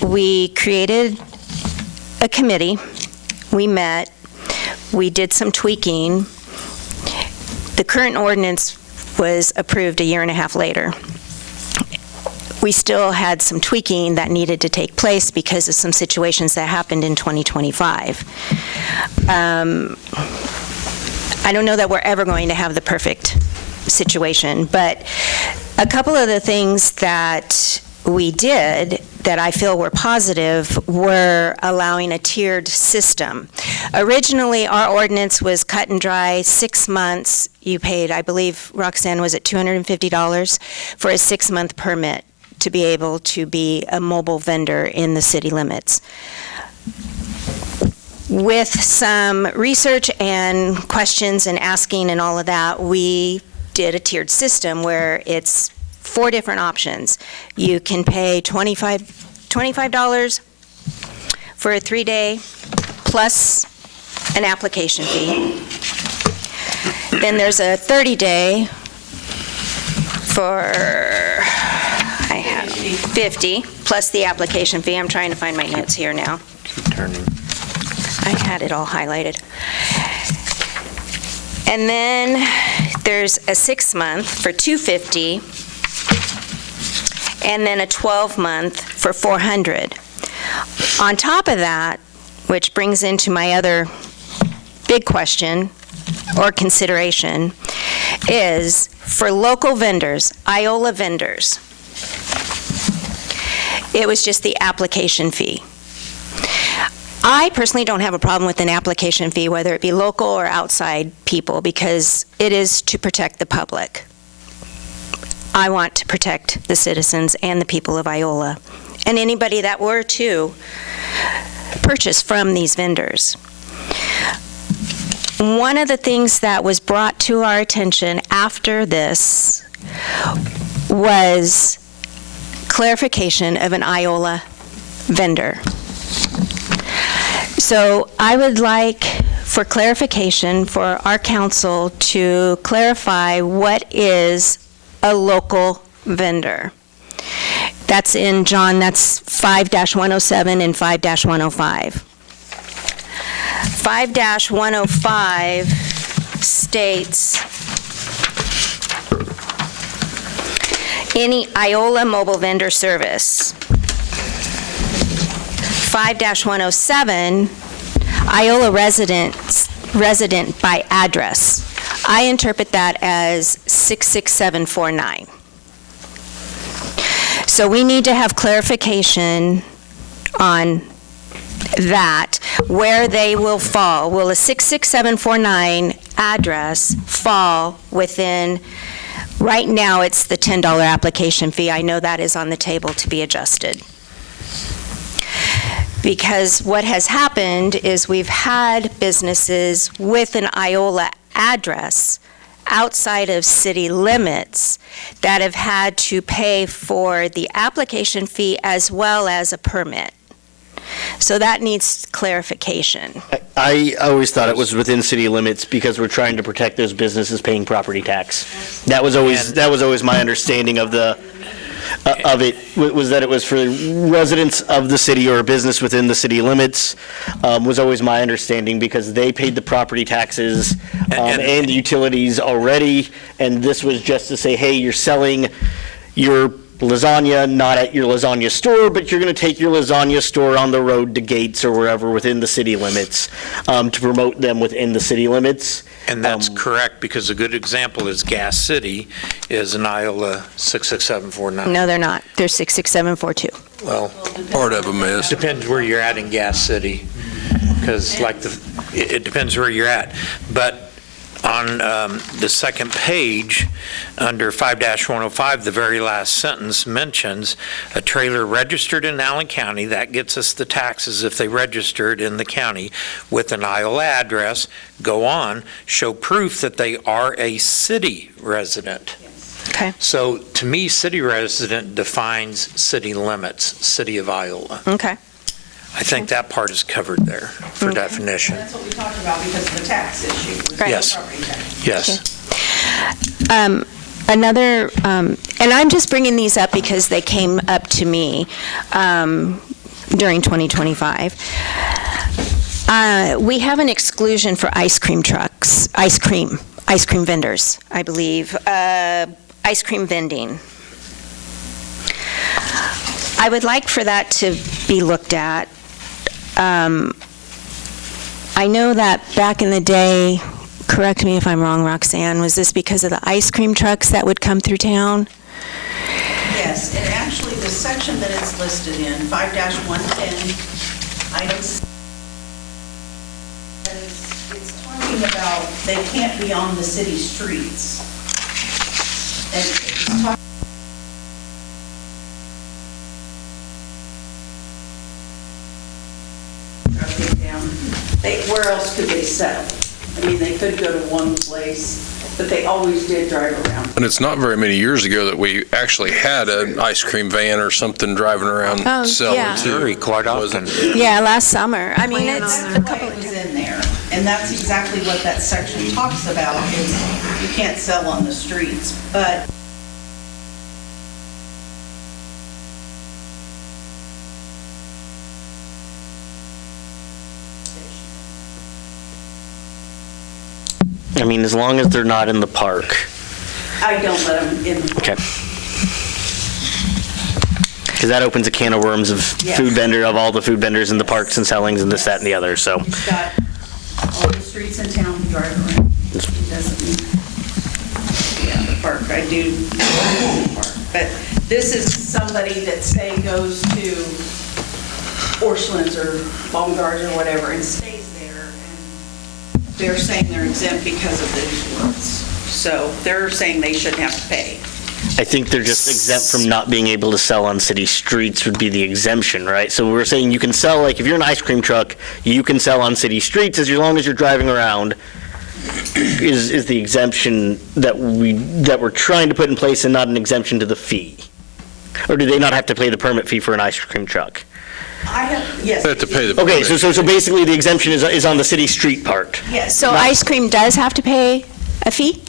We created a committee. We met. We did some tweaking. The current ordinance was approved a year and a half later. We still had some tweaking that needed to take place because of some situations that happened in 2025. I don't know that we're ever going to have the perfect situation, but a couple of the things that we did that I feel were positive were allowing a tiered system. Originally, our ordinance was cut and dry, 6 months. You paid, I believe, Roxanne, was it $250 for a 6-month permit to be able to be a mobile vendor in the city limits. With some research and questions and asking and all of that, we did a tiered system where it's 4 different options. You can pay $25 for a 3-day plus an application fee. Then there's a 30-day for, I have 50 plus the application fee. I'm trying to find my notes here now. Keep turning. I had it all highlighted. And then there's a 6-month for $250, and then a 12-month for $400. On top of that, which brings into my other big question or consideration, is for local vendors, Iola vendors. It was just the application fee. I personally don't have a problem with an application fee, whether it be local or outside people, because it is to protect the public. I want to protect the citizens and the people of Iola, and anybody that were to purchase from these vendors. One of the things that was brought to our attention after this was clarification of an Iola vendor. So I would like for clarification for our council to clarify what is a local vendor. That's in John, that's 5-107 and 5-105. 5-105 states, any Iola mobile vendor service. 5-107, Iola resident by address. I interpret that as 66749. So we need to have clarification on that, where they will fall. Will a 66749 address fall within, right now it's the $10 application fee. I know that is on the table to be adjusted. Because what has happened is we've had businesses with an Iola address outside of city limits that have had to pay for the application fee as well as a permit. So that needs clarification. I always thought it was within city limits because we're trying to protect those businesses paying property tax. That was always my understanding of the of it, was that it was for residents of the city or a business within the city limits, was always my understanding, because they paid the property taxes and the utilities already, and this was just to say, hey, you're selling your lasagna not at your lasagna store, but you're going to take your lasagna store on the road to Gates or wherever within the city limits to promote them within the city limits. And that's correct, because a good example is Gas City is an Iola 66749. No, they're not. They're 66742. Well, part of them is. Depends where you're at in Gas City, because it depends where you're at. But on the second page, under 5-105, the very last sentence mentions a trailer registered in Allen County. That gets us the taxes if they registered in the county with an Iola address. Go on, show proof that they are a city resident. Okay. So to me, city resident defines city limits, city of Iola. Okay. I think that part is covered there for definition. That's what we talked about because of the tax issue. Right. Yes. Property tax. Yes. Another, and I'm just bringing these up because they came up to me during 2025. We have an exclusion for ice cream trucks, ice cream vendors, I believe, ice cream vending. I would like for that to be looked at. I know that back in the day, correct me if I'm wrong, Roxanne, was this because of the ice cream trucks that would come through town? Yes, and actually the section that it's listed in, 5-110, items, it's talking about they can't be on the city streets. And it's talking where else could they sell? I mean, they could go to one place, but they always did drive around. And it's not very many years ago that we actually had an ice cream van or something driving around selling yeah. too. Quite often. Yeah, last summer. I mean, it's That's why it was in there, and that's exactly what that section talks about, is you can't sell on the streets, but I mean, as long as they're not in the park. I don't let them in. Okay. Because that opens a can of worms of Yes. of all the food vendors in the parks and sellings and this, that, and the other, so. He's got all the streets in town to drive around. He doesn't need. park, I do park. But this is somebody that, say, goes to Orchlands or Baumgart or whatever and stays there, and they're saying they're exempt because of the insurance. So they're saying they shouldn't have to pay. I think they're just exempt from not being able to sell on city streets would be the exemption, right? So we're saying you can sell, like, if you're an ice cream truck, you can sell on city streets as long as you're driving around, is the exemption that we're trying to put in place, and not an exemption to the fee? Or do they not have to pay the permit fee for an ice cream truck? Yes. They have to pay the Okay, permit. so basically the exemption is on the city street part. Yes. So ice cream does have to pay a fee?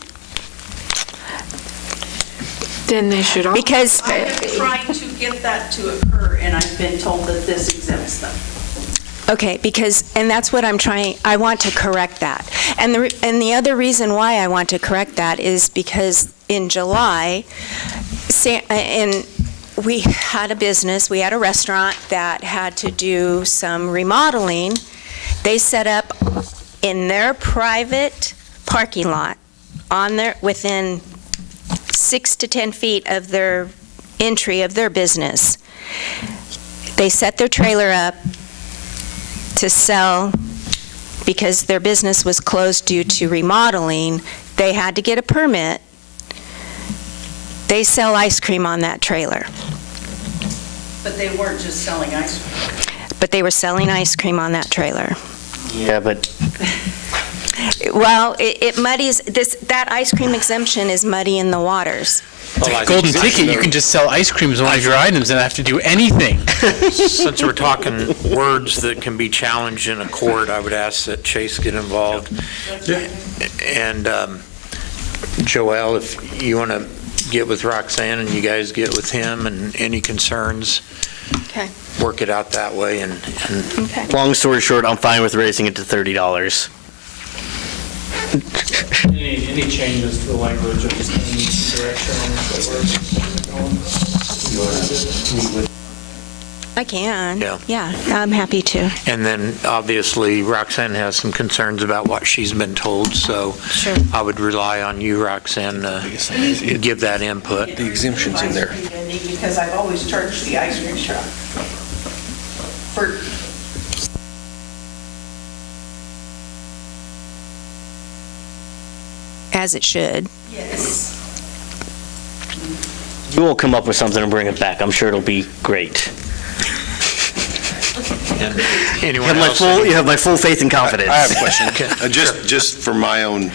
Then they should all. Because I am trying to get that to occur, and I've been told that this exempts them. Okay, and that's what I want to correct that. And the other reason why I want to correct that is because in July, we had a restaurant that had to do some remodeling. They set up in their private parking lot, within 6 to 10 feet of their entry of their business. They set their trailer up to sell because their business was closed due to remodeling. They had to get a permit. They sell ice cream on that trailer. But they weren't just selling ice cream. But they were selling ice cream on that trailer. Yeah, but Well, it muddies, that ice cream exemption is muddy in the waters. It's like a golden ticket. You can just sell ice cream as one of your items and not have to do anything. Since we're talking words that can be challenged in a court, I would ask that Chase get involved. Yeah. And Joelle, if you want to get with Roxanne and you guys get with him, and any concerns, Okay. work it out that way. And Okay. long story short, I'm fine with raising it to $30. Any changes to the language of just any direction on that I can. Yeah. Yeah, I'm happy to. And then, obviously, Roxanne has some concerns about what she's been told, so Sure. I would rely on you, Roxanne, to give that input. The exemption's in there. Because I've always charged the ice cream truck for As it should. yes. You will come up with something and bring it back. I'm sure it'll be great. Anyone else? You have my full faith and confidence. I have a question. Just for my own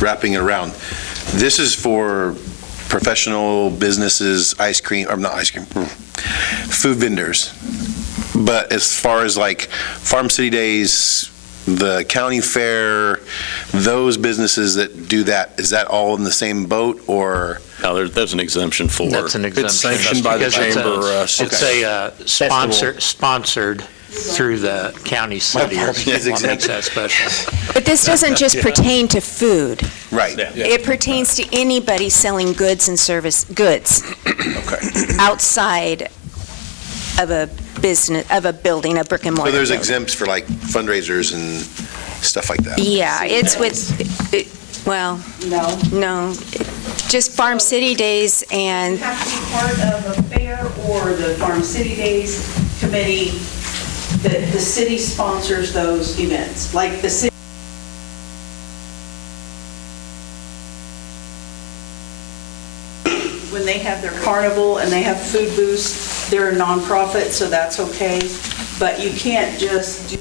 wrapping it around. This is for professional businesses, food vendors. But as far as like Farm City Days, the county fair, those businesses that do that, is that all in the same boat, or? No, there's an exemption for. That's an exemption. It's sanctioned by the Because it's chamber. It's a sponsored through the county city. part is What makes exempt. that special? But this doesn't just pertain to food. Right. It pertains to anybody selling goods and goods Okay. outside of a business, of a building, a brick and mortar So there's building. exempts for like fundraisers and stuff like that? Yeah, it's well, no, just Farm City Days and, You have to be part of a fair or the Farm City Days committee. The city sponsors those events, like the city. When they have their carnival and they have food booths, they're a nonprofit, so that's okay. But you can't just do.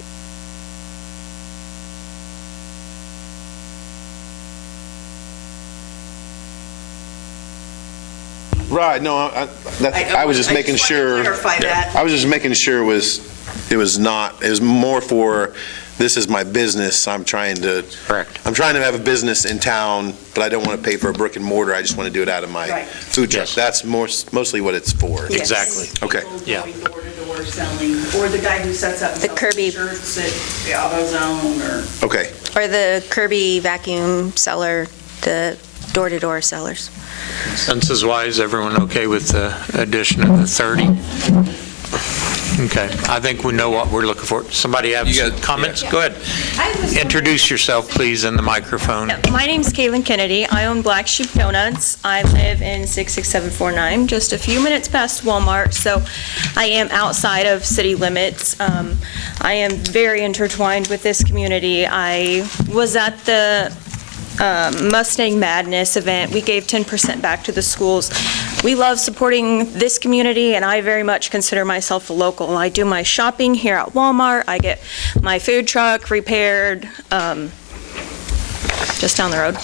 Right, no, I was just making sure. Clarify that. I was just making sure it was more for, this is my business, I'm trying to have a business in town, but I don't want to pay for a brick and mortar, I just want to do it out of my Right. food truck. That's mostly what it's for. Yes. Exactly. Okay. Yeah. Going door to door selling, or the guy who sets up and The sells Kirby- shirts at the AutoZone, or. Okay. or the Kirby vacuum seller, the door-to-door sellers. Census-wise, everyone okay with the addition of the 30? Okay, I think we know what we're looking for. Somebody have some comments? Go ahead. Introduce yourself, please, in the microphone. My name's Kaylin Kennedy. I own Black Sheep Donuts. I live in 66749, just a few minutes past Walmart, so I am outside of city limits. I am very intertwined with this community. I was at the Mustang Madness event. We gave 10% back to the schools. We love supporting this community, and I very much consider myself a local. I do my shopping here at Walmart. I get my food truck repaired just down the road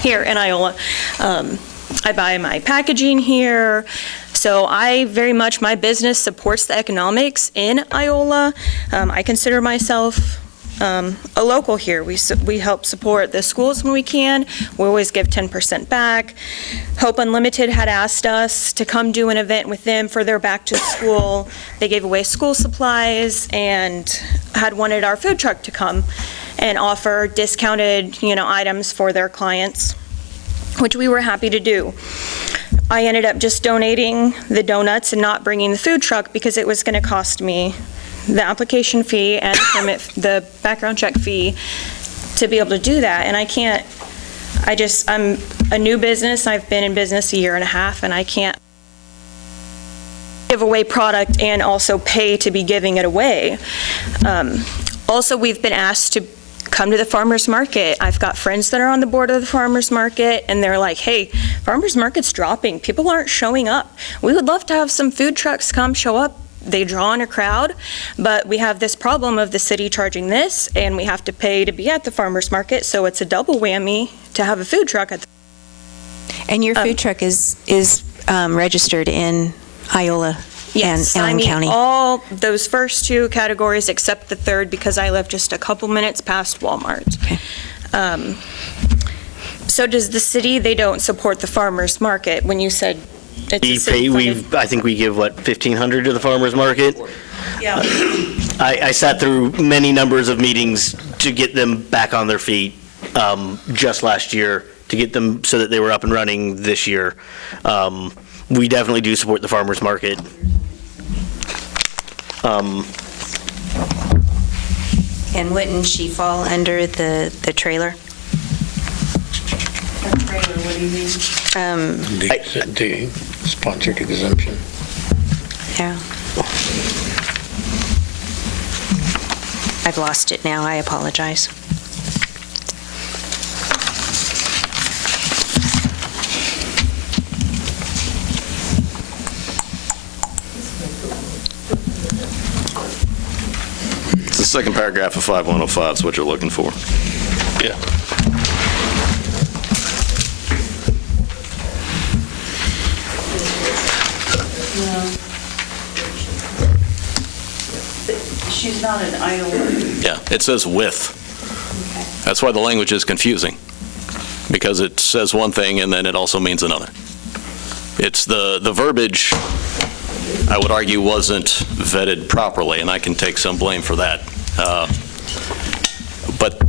here in Iola. I buy my packaging here. So I very much, my business supports the economics in Iola. I consider myself a local here. We help support the schools when we can. We always give 10% back. Hope Unlimited had asked us to come do an event with them for their back to school. They gave away school supplies and had wanted our food truck to come and offer discounted, items for their clients, which we were happy to do. I ended up just donating the donuts and not bringing the food truck because it was going to cost me the application fee and the background check fee to be able to do that. And I'm a new business. I've been in business a year and a half, and I can't give away product and also pay to be giving it away. Also, we've been asked to come to the farmer's market. I've got friends that are on the board of the farmer's market, and they're like, hey, farmer's market's dropping. People aren't showing up. We would love to have some food trucks come show up. They draw in a crowd, but we have this problem of the city charging this, and we have to pay to be at the farmer's market, so it's a double whammy to have a food truck at the. And your food truck is registered in Iola Yes, and Allen County? All those first two categories except the third, because I live just a couple minutes past Walmart. Okay. So does the city, they don't support the farmer's market when you said it's a city-funded? I think we give, $1,500 to the farmer's market? Yeah. I sat through many numbers of meetings to get them back on their feet just last year, to get them so that they were up and running this year. We definitely do support the farmer's market. And wouldn't she fall under the trailer? A trailer, what do you mean? The sponsored exemption. Yeah. I've lost it now. I apologize. It's the second paragraph of 5105 is what you're looking for. Yeah. She's not an Iowa. Yeah, it says with. That's why the language is confusing, because it says one thing and then it also means another. It's the verbiage, I would argue, wasn't vetted properly, and I can take some blame for that. But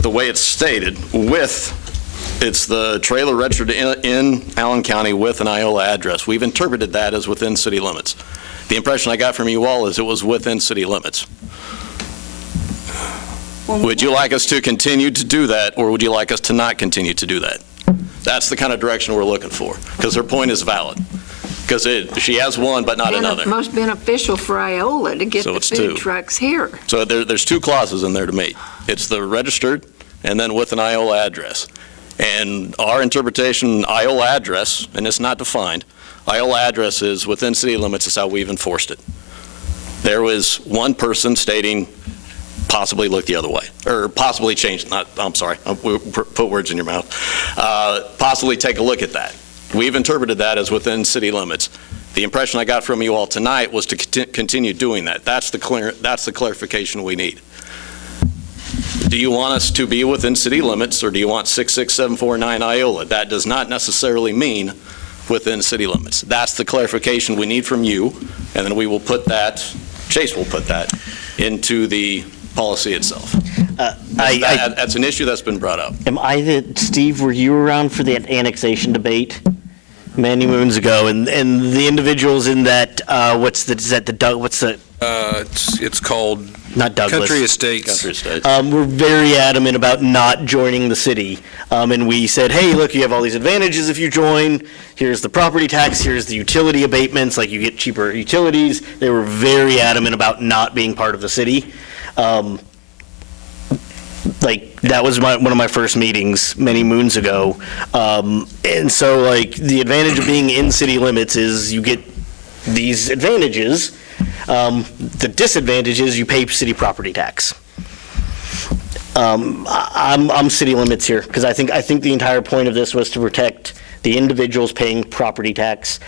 the way it's stated, with, it's the trailer registered in Allen County with an Iola address. We've interpreted that as within city limits. The impression I got from you all is it was within city limits. Would you like us to continue to do that, or would you like us to not continue to do that? That's the kind of direction we're looking for, because her point is valid. Because she has one, but not another. Most beneficial for Iola to get So the it's food two. trucks here. So there's two clauses in there to meet. It's the registered and then with an Iola address. And our interpretation, Iola address, and it's not defined, Iola address is within city limits is how we've enforced it. There was one person stating possibly look the other way, or possibly change, I'm sorry, we put words in your mouth. Possibly take a look at that. We've interpreted that as within city limits. The impression I got from you all tonight was to continue doing that. That's the clarification we need. Do you want us to be within city limits, or do you want 66749 Iola? That does not necessarily mean within city limits. That's the clarification we need from you, and then we will put that, Chase will put that into the policy itself. That's an issue that's been brought up. Steve, were you around for that annexation debate many moons ago? And the individuals in that, It's called Not Douglas. Country Estates. Country Estates. We're very adamant about not joining the city. And we said, hey, look, you have all these advantages if you join. Here's the property tax, here's the utility abatements, like you get cheaper utilities. They were very adamant about not being part of the city. Like, that was one of my first meetings many moons ago. And so, like, the advantage of being in city limits is you get these advantages. The disadvantage is you pay city property tax. I'm city limits here, because I think the entire point of this was to protect the individuals paying property tax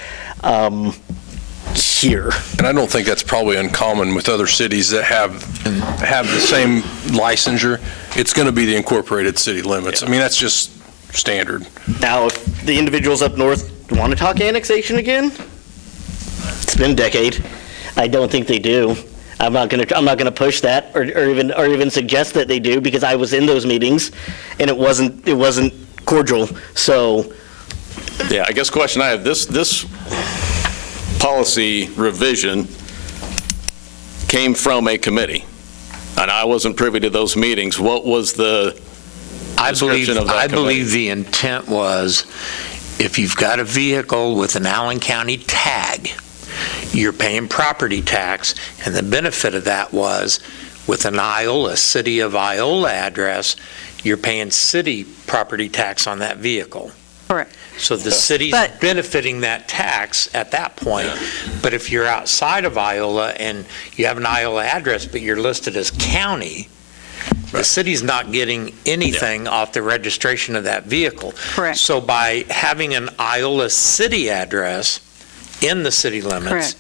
here. And I don't think that's probably uncommon with other cities that have the same licensure. It's going to be the incorporated city limits. I mean, that's just standard. Now, if the individuals up north want to talk annexation again, it's been a decade. I don't think they do. I'm not gonna push that or even suggest that they do, because I was in those meetings and it wasn't cordial. So Yeah, I guess the question I have, this policy revision came from a committee, and I wasn't privy to those meetings. What was the description of that I committee? believe the intent was, if you've got a vehicle with an Allen County tag, you're paying property tax, and the benefit of that was, with an Iola, City of Iola address, you're paying city property tax on that vehicle. Correct. So the city's benefiting that tax at that point. But if you're outside of Iola and you have an Iola address, but you're listed as county, the city's not getting anything off the registration of that vehicle. Correct. So by having an Iola city address in the city limits,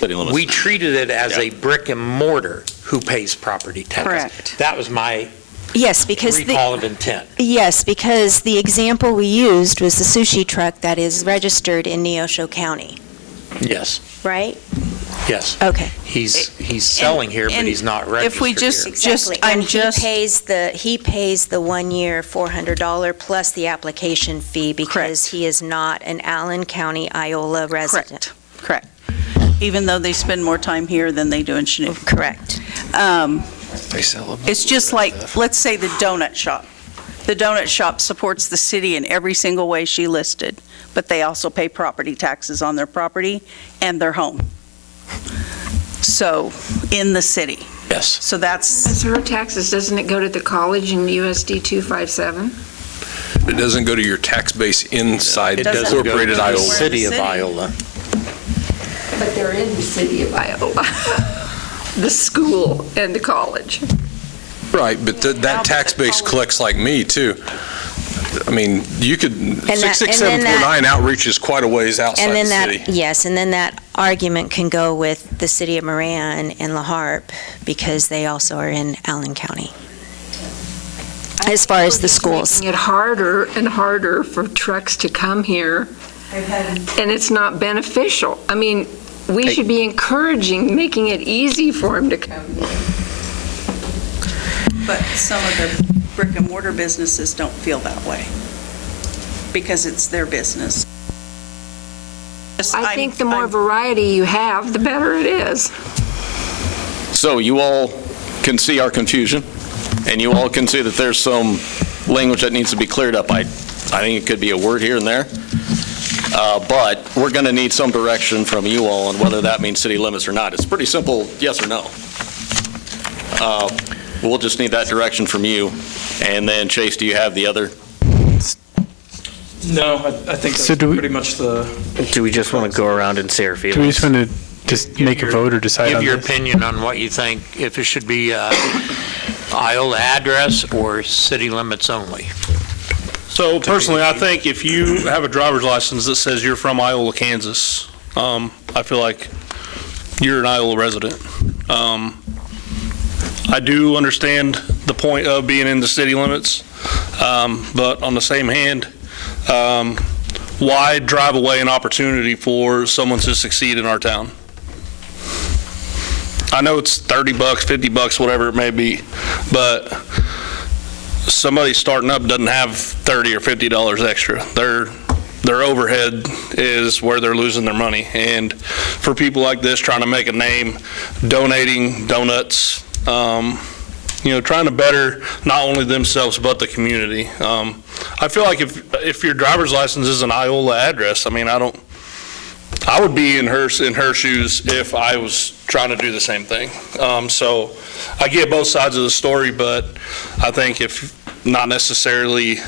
we treated it as a brick and mortar who pays property tax. Correct. That was my Yes, because recall of intent. Yes, because the example we used was the sushi truck that is registered in Neosho County, Yes, right? yes. Okay. He's selling here, but he's not registered if we just- here. Exactly. And he pays the 1 year $400 plus the application fee because he is not an Allen County Iola resident. Correct. Even though they spend more time here than they do in Chinook. Correct. It's just like, let's say the donut shop. The donut shop supports the city in every single way she listed, but they also pay property taxes on their property and their home. So, in the city. Yes. So that's. As her taxes, doesn't it go to the college in USD 257? It doesn't go to your tax base inside It doesn't go to incorporated the Iola. city of Iola. But they're in the city of Iola. The school and the college. Right, but that tax base collects like me, too. I mean, you could, 66749 outreach is quite a ways outside the city. Yes, and then that argument can go with the city of Moran and La Harpe because they also are in Allen County. As far as the schools. Making it harder and harder for trucks to come here, and it's not beneficial. I mean, we should be encouraging, making it easy for them to come here. But some of the brick and mortar businesses don't feel that way because it's their business. I think the more variety you have, the better it is. So you all can see our confusion, and you all can see that there's some language that needs to be cleared up. I think it could be a word here and there, but we're going to need some direction from you all on whether that means city limits or not. It's pretty simple, yes or no. We'll just need that direction from you. And then, Chase, do you have the other? No, I think that's pretty much the... Do we just want to go around and say our feelings? Do we just want to just make a vote or decide on Give your this? opinion on what you think, if it should be Iola address or city limits only. So personally, I think if you have a driver's license that says you're from Iola, Kansas, I feel like you're an Iola resident. I do understand the point of being in the city limits, but on the same hand, why drive away an opportunity for someone to succeed in our town? I know it's $30, $50, whatever it may be, but somebody starting up doesn't have $30 or $50 extra. They're their overhead is where they're losing their money. And for people like this trying to make a name, donating donuts, trying to better not only themselves but the community. I feel like if your driver's license is an Iola address, I would be in her shoes if I was trying to do the same thing. So I get both sides of the story, but I think if not necessarily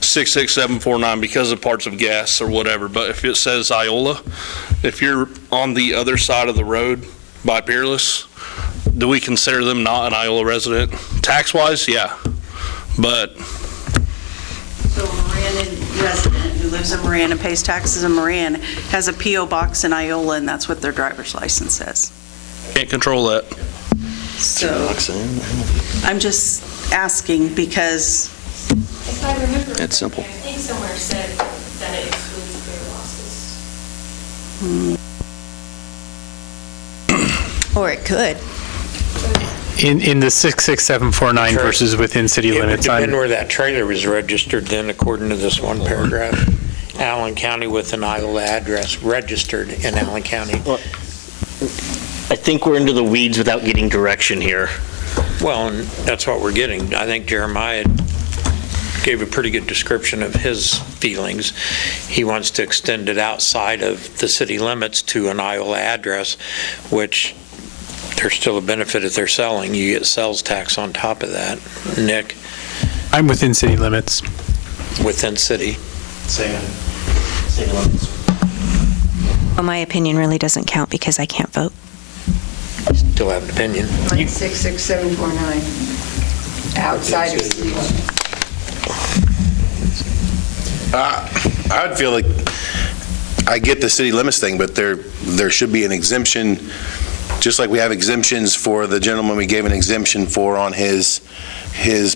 66749 because of parts of gas or whatever, but if it says Iola, if you're on the other side of the road by Peerless, do we consider them not an Iola resident? Tax-wise, yeah, but. So a Moran resident who lives in Moran and pays taxes in Moran has a P.O. box in Iola, and that's what their driver's license says. Can't control that. So I'm just asking because. If I remember. It's simple. I think somewhere said that it excludes their losses. Or it could. In the 66749 Sure. versus within city It would limits. depend where that trailer was registered then, according to this one paragraph. Allen County with an Iola address, registered in Allen County. I think we're into the weeds without getting direction here. Well, and that's what we're getting. I think Jeremiah gave a pretty good description of his feelings. He wants to extend it outside of the city limits to an Iola address, which there's still a benefit if they're selling. You get sales tax on top of that. Nick? I'm within city limits. Within city. City limits. Well, my opinion really doesn't count because I can't vote. Still have an opinion. 66749, outside of city limits. I would feel like, I get the city limits thing, but there should be an exemption, just like we have exemptions for the gentleman we gave an exemption for on his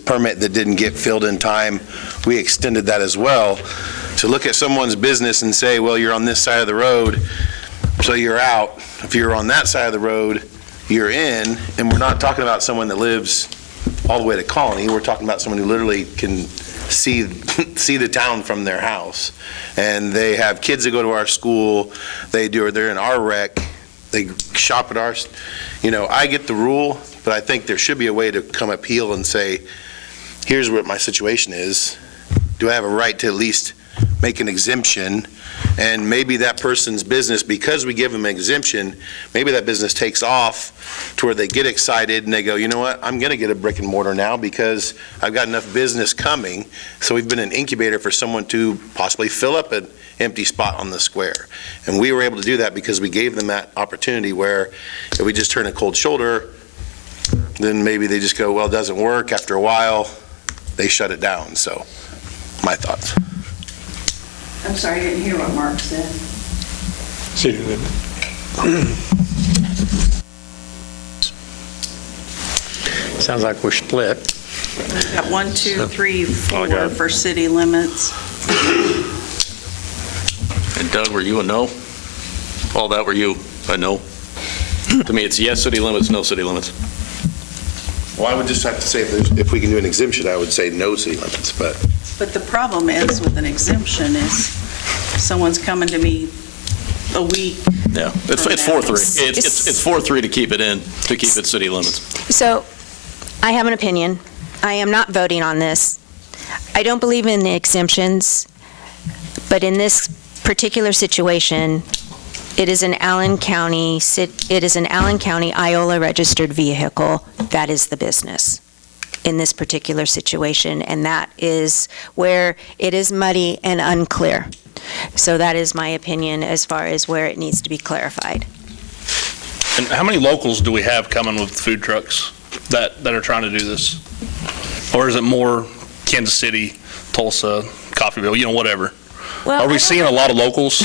permit that didn't get filled in time. We extended that as well. To look at someone's business and say, well, you're on this side of the road, so you're out. If you're on that side of the road, you're in. And we're not talking about someone that lives all the way to Colony. We're talking about someone who literally can see the town from their house. And they have kids that go to our school. They're in our rec. They shop at ours. I get the rule, but I think there should be a way to come appeal and say, here's what my situation is. Do I have a right to at least make an exemption? And maybe that person's business, because we give them an exemption, maybe that business takes off to where they get excited and they go, you know what, I'm going to get a brick and mortar now because I've got enough business coming. So we've been an incubator for someone to possibly fill up an empty spot on the square. And we were able to do that because we gave them that opportunity, where if we just turn a cold shoulder, then maybe they just go, well, it doesn't work. After a while, they shut it down. So my thoughts. I'm sorry, I didn't hear what Mark said. City limit. Sounds like we're split. We've got 1, 2, 3, 4 for city limits. And Doug, were you a no? All that were you a no? To me, it's yes city limits, no city limits. Well, I would just have to say, if we can do an exemption, I would say no city limits, but. But the problem is with an exemption is someone's coming to me a week. Yeah, it's 4-3. It's 4-3 to keep it in, to keep it city limits. So I have an opinion. I am not voting on this. I don't believe in the exemptions, but in this particular situation, it is an Allen County, Iola registered vehicle. That is the business in this particular situation, and that is where it is muddy and unclear. So that is my opinion as far as where it needs to be clarified. And how many locals do we have coming with food trucks that are trying to do this? Or is it more Kansas City, Tulsa, Coffeyville, whatever? Well, are we seeing a lot of locals?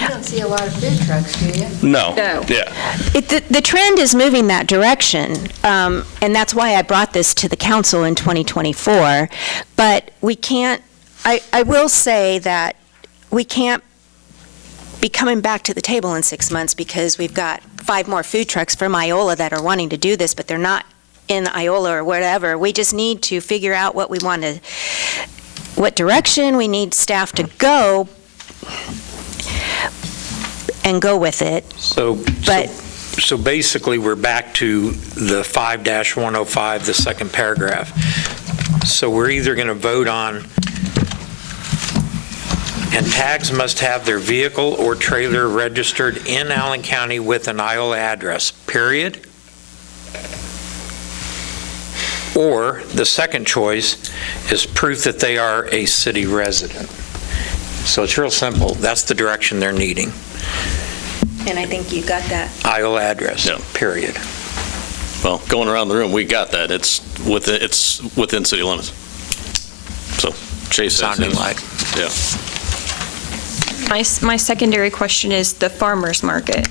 You don't see a lot of food trucks, do you? No. No. Yeah. The trend is moving that direction, and that's why I brought this to the council in 2024. But we can't, I will say that we can't be coming back to the table in 6 months because we've got 5 more food trucks from Iola that are wanting to do this, but they're not in Iola or whatever. We just need to figure out what we want to what direction we need staff to go and go with it. So basically, we're back to the 5-105, the second paragraph. So we're either going to vote on, and tags must have their vehicle or trailer registered in Allen County with an Iola address, period. Or the second choice is proof that they are a city resident. So it's real simple. That's the direction they're needing. And I think you got that. Iola address, period. Well, going around the room, we got that. It's within city limits. So Chase sounding like. Yeah. My secondary question is the farmer's market.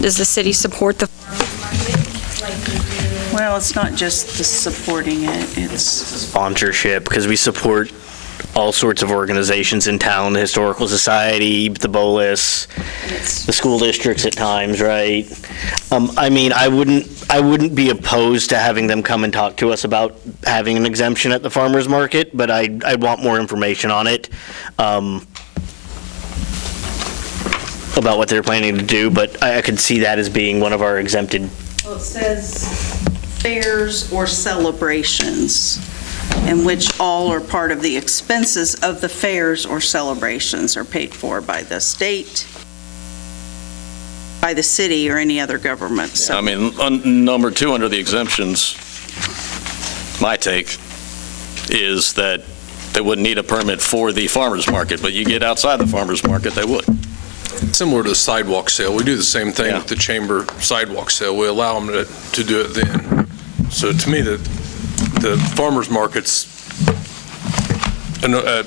Does the city support the farmer's market like we do? Well, it's not just the supporting it, it's Sponsorship, because we support all sorts of organizations in town, the Historical Society, the BOLIS, the school districts at times, right? I mean, I wouldn't be opposed to having them come and talk to us about having an exemption at the farmer's market, but I want more information on it, about what they're planning to do, but I could see that as being one of our exempted. Well, it says fairs or celebrations, in which all or part of the expenses of the fairs or celebrations are paid for by the state, by the city, or any other government. So I mean, number 2 under the exemptions, my take is that they wouldn't need a permit for the farmer's market, but you get outside the farmer's market, they would. Similar to the sidewalk sale, we do the same thing with the chamber sidewalk sale. We allow them to do it then. So to me, the farmer's market's a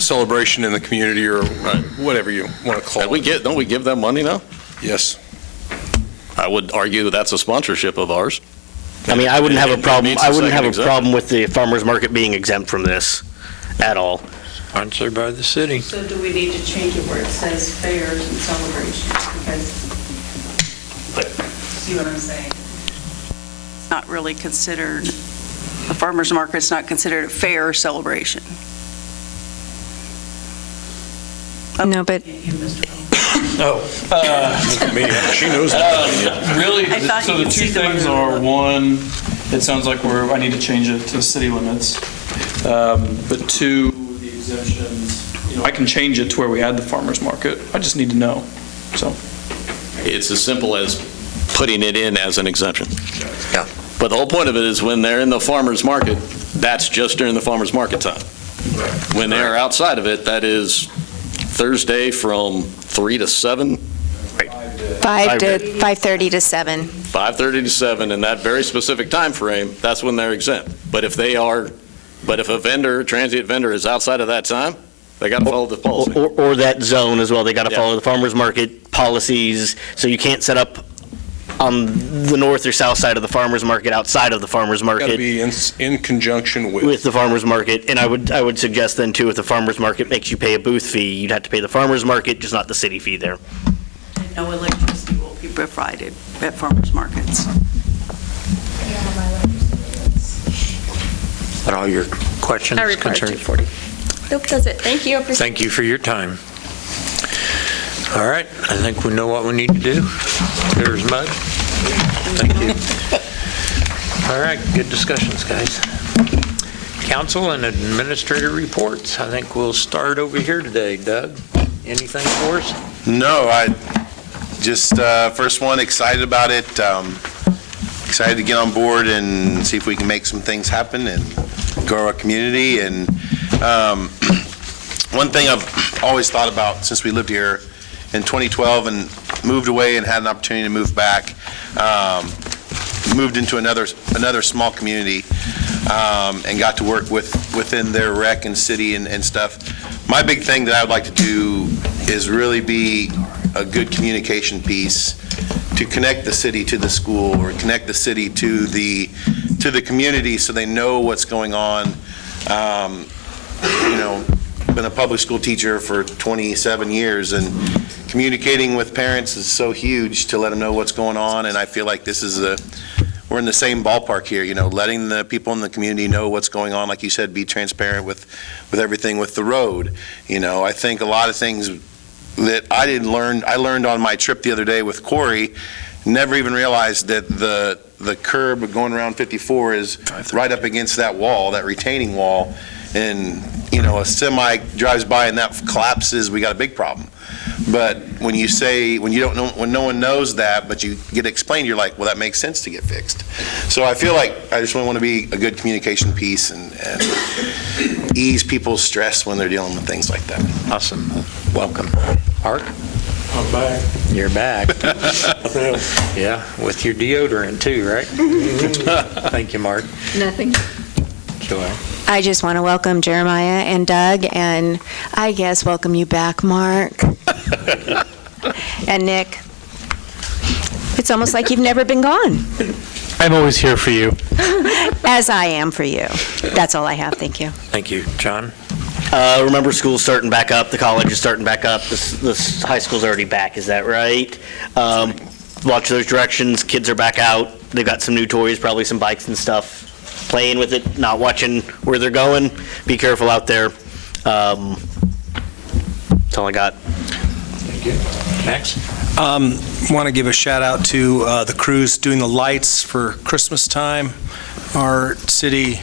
celebration in the community, or whatever you want to call it. Don't we give them money now? Yes. I would argue that's a sponsorship of ours. I mean, I wouldn't have a problem. I wouldn't have a problem with the farmer's market being exempt from this at all. Sponsored by the city. So do we need to change it where it says fairs and celebrations? Because, see what I'm saying? It's not really considered, the farmer's market's not considered a fair or celebration. No, but. She knows. Really, I thought so you the could two see the things word. are, one, it sounds like I need to change it to city limits. But two, the exemptions, I can change it to where we add the farmer's market. I just need to know, so. It's as simple as putting it in as an exemption. Yeah. But the whole point of it is when they're in the farmer's market, that's just during the farmer's market time. When they're outside of it, that is Thursday from 3 to 7. 5:30 to 7. 5:30 to 7, in that very specific time frame, that's when they're exempt. But if a transient vendor is outside of that time, they got to follow the policy. Or that zone as well. They got to follow the farmer's market policies. So you can't set up on the north or south side of the farmer's market outside of the farmer's market. Got to be in conjunction with the farmer's market. And I would suggest then too, if the farmer's market makes you pay a booth fee, you'd have to pay the farmer's market, just not the city fee there. And no electricity will be provided at farmers markets. Is that all your questions? I replied concerns? 240. Nope, that's it. Thank you. Thank you for your time. All right, I think we know what we need to do. Clear as mud. Thank you. All right, good discussions, guys. Council and administrator reports. I think we'll start over here today. Doug, anything for us? No, I just, first one, excited about it. Excited to get on board and see if we can make some things happen and grow our community. And one thing I've always thought about since we lived here in 2012 and moved away and had an opportunity to move back, moved into another small community, and got to work within their rec and city and stuff. My big thing that I would like to do is really be a good communication piece to connect the city to the school, or connect the city to the community so they know what's going on. Been a public school teacher for 27 years, and communicating with parents is so huge to let them know what's going on, and I feel like this is we're in the same ballpark here, letting the people in the community know what's going on, like you said, be transparent with everything with the road. I think a lot of things that I learned on my trip the other day with Corey, never even realized that the curb going around 54 is right up against that wall, that retaining wall, and, a semi drives by and that collapses, we got a big problem. But when no one knows that, but you get explained, you're like, well, that makes sense to get fixed. So I feel like I just want to be a good communication piece and ease people's stress when they're dealing with things like that. Awesome. Welcome. Art? I'm back. You're back. Yeah, with your deodorant too, right? Thank you, Mark. Nothing. Joy. I just want to welcome Jeremiah and Doug, and I guess welcome you back, Mark. And Nick. It's almost like you've never been gone. I'm always here for you. As I am for you. That's all I have. Thank you. Thank you. John? Remember, school's starting back up, the college is starting back up, this high school's already back, is that right? Watch those directions, kids are back out, they've got some new toys, probably some bikes and stuff, playing with it, not watching where they're going. Be careful out there. That's all I got. Thank you. Max? Want to give a shout out to the crews doing the lights for Christmas time. Our city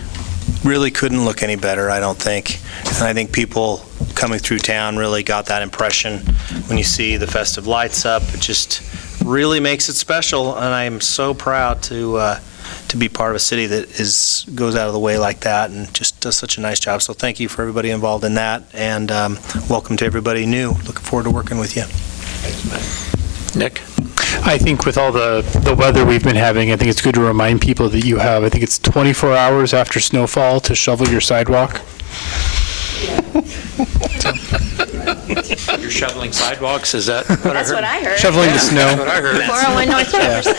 really couldn't look any better, I don't think. And I think people coming through town really got that impression when you see the festive lights up. It just really makes it special, and I am so proud to be part of a city that goes out of the way like that and just does such a nice job. So thank you for everybody involved in that, and welcome to everybody new. Looking forward to working with you. Nick? I think with all the weather we've been having, I think it's good to remind people that you have, I think it's 24 hours after snowfall to shovel your sidewalk. You're shoveling sidewalks, is that what I heard? That's what I heard. Shoveling the snow. That's what I heard. 401 North Jefferson.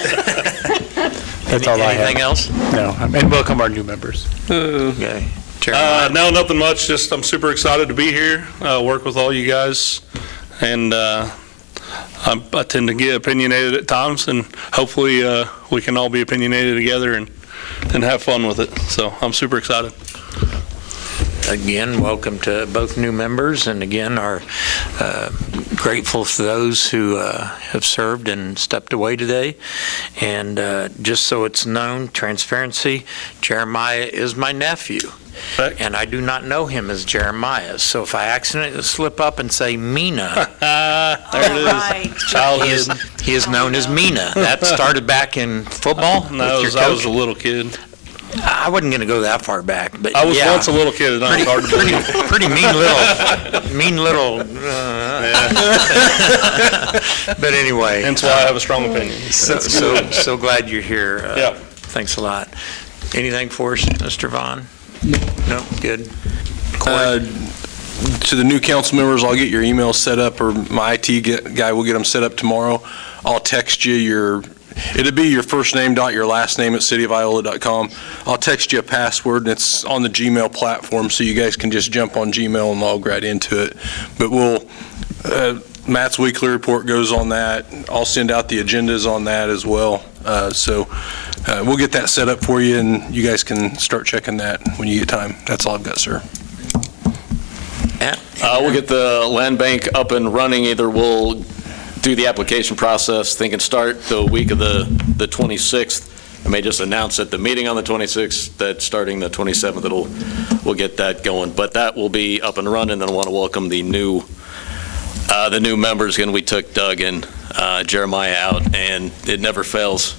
That's all I have. Anything else? No, and welcome our new members. Okay. No, nothing much. Just I'm super excited to be here, work with all you guys, and I tend to get opinionated at times, and hopefully we can all be opinionated together and have fun with it. So I'm super excited. Again, welcome to both new members, and again, are grateful for those who have served and stepped away today. And just so it's known, transparency, Jeremiah is my nephew. And I do not know him as Jeremiah. So if I accidentally slip up and say Mina, there it is. Right. Childhood. He is known as Mina. That started back in football. No, with your I was coach? a little kid. I wasn't going to go that far back, but I was yeah. once a little kid, and I was hard to believe. Pretty mean little. But anyway. That's why I have a strong opinion. So glad you're here. Yeah. Thanks a lot. Anything for us, Mr. Vaughn? No, good. To the new council members, I'll get your emails set up, or my IT guy will get them set up tomorrow. I'll text you it'll be your first name dot your last name at cityofiola.com. I'll text you a password, and it's on the Gmail platform, so you guys can just jump on Gmail and log right into it. But Matt's weekly report goes on that. I'll send out the agendas on that as well. So we'll get that set up for you, and you guys can start checking that when you get time. That's all I've got, sir. We'll get the land bank up and running. Either we'll do the application process, thinking start the week of the 26th. I may just announce at the meeting on the 26th that starting the 27th, we'll get that going. But that will be up and running, and I want to welcome the new members. Again, we took Doug and Jeremiah out, and it never fails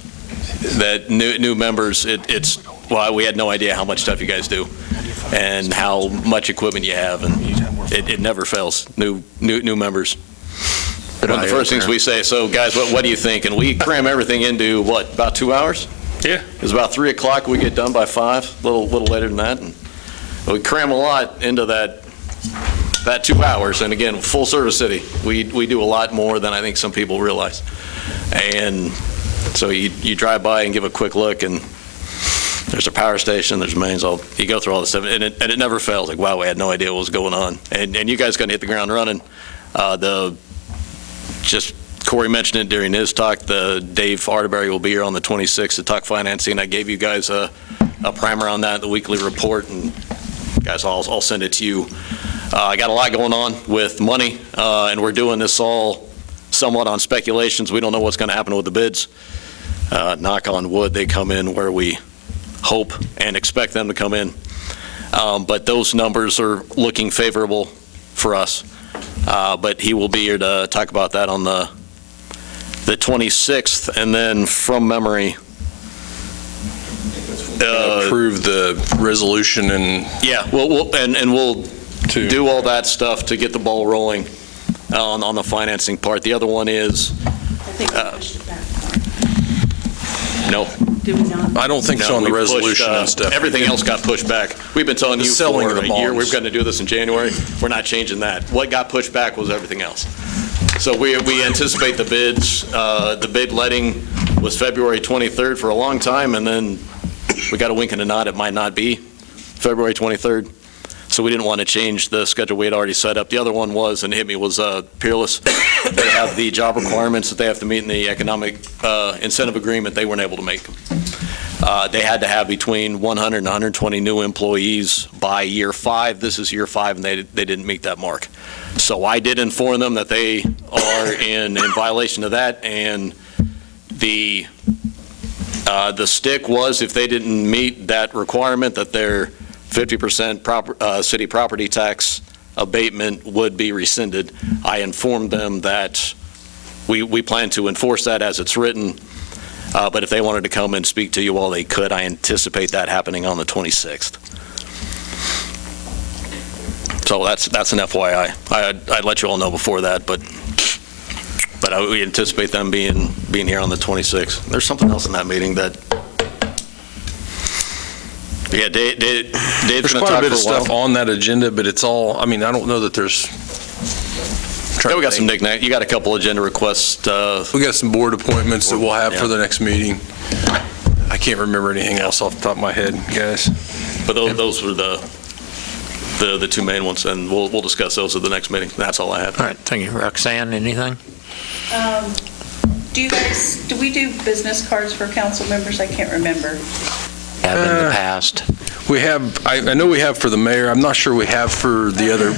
that new members, we had no idea how much stuff you guys do and how much equipment you have, and it never fails. New members. One of the first things we say, so guys, what do you think? And we cram everything into, about 2 hours? Yeah. It's about 3 o'clock, we get done by 5, a little later than that. And we cram a lot into that 2 hours. And again, full service city. We do a lot more than I think some people realize. And so you drive by and give a quick look, and there's a power station, there's mains, you go through all this stuff, and it never fails. Like, wow, we had no idea what was going on. And you guys going to hit the ground running. Just Corey mentioned it during his talk, Dave Arterberry will be here on the 26th to talk financing. I gave you guys a primer on that, the weekly report, and guys, I'll send it to you. I got a lot going on with money, and we're doing this all somewhat on speculations. We don't know what's going to happen with the bids. Knock on wood, they come in where we hope and expect them to come in. But those numbers are looking favorable for us. But he will be here to talk about that on the 26th, and then from memory, approve the resolution and. Yeah, we'll do all that stuff to get the ball rolling on the financing part. The other one is. I think we pushed it back. No. I don't think so on the resolution and stuff. Everything else got pushed back. We've been telling you selling for of the a year bonds. we're going to do this in January. We're not changing that. What got pushed back was everything else. So we anticipate the bids. The bid letting was February 23rd for a long time, and then we got a wink and a nod. It might not be February 23rd. So we didn't want to change the schedule we had already set up. The other one was, and hit me, was Peerless. They have the job requirements that they have to meet in the economic incentive agreement. They weren't able to make them. They had to have between 100 and 120 new employees by year 5. This is year 5, and they didn't meet that mark. So I did inform them that they are in violation of that, and the stick was if they didn't meet that requirement, that their 50% city property tax abatement would be rescinded. I informed them that we plan to enforce that as it's written, but if they wanted to come and speak to you all, they could. I anticipate that happening on the 26th. So that's an FYI. I'd let you all know before that, but we anticipate them being here on the 26th. There's something else in that meeting that. Yeah, Dave's There's going to quite talk a bit for of a while. stuff on that agenda, but it's all, I mean, I don't know that there's. Yeah, we got some knick-knack. You got a couple agenda requests. We got some board appointments that we'll have for the next meeting. I can't remember anything else off the top of my head, guys. But those were the two main ones, and we'll discuss those at the next meeting. That's all I have. All right, thank you. Roxanne, anything? Do we do business cards for council members? I can't remember. Have in the past. We have, I know we have for the mayor. I'm not sure we have for the other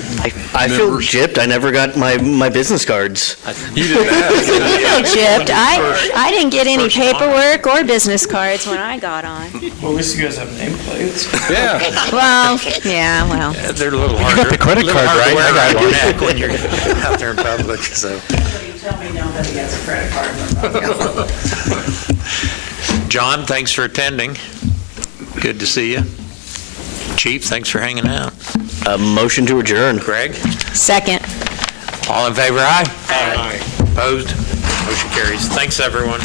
I feel gypped. I never got my business cards. You didn't ask. I feel gypped. I didn't get any paperwork or business cards when I got on. Well, at least you guys have nameplates. Yeah. Well, yeah, well. They're a little harder. You got the credit card, right? I I got one. neck when you're out there in public, so. Tell me nobody gets a credit card. John, thanks for attending. Good to see you. Chief, thanks for hanging out. Motion to adjourn. Greg? Second. All in favor, aye? Aye. Opposed? Motion carries. Thanks, everyone.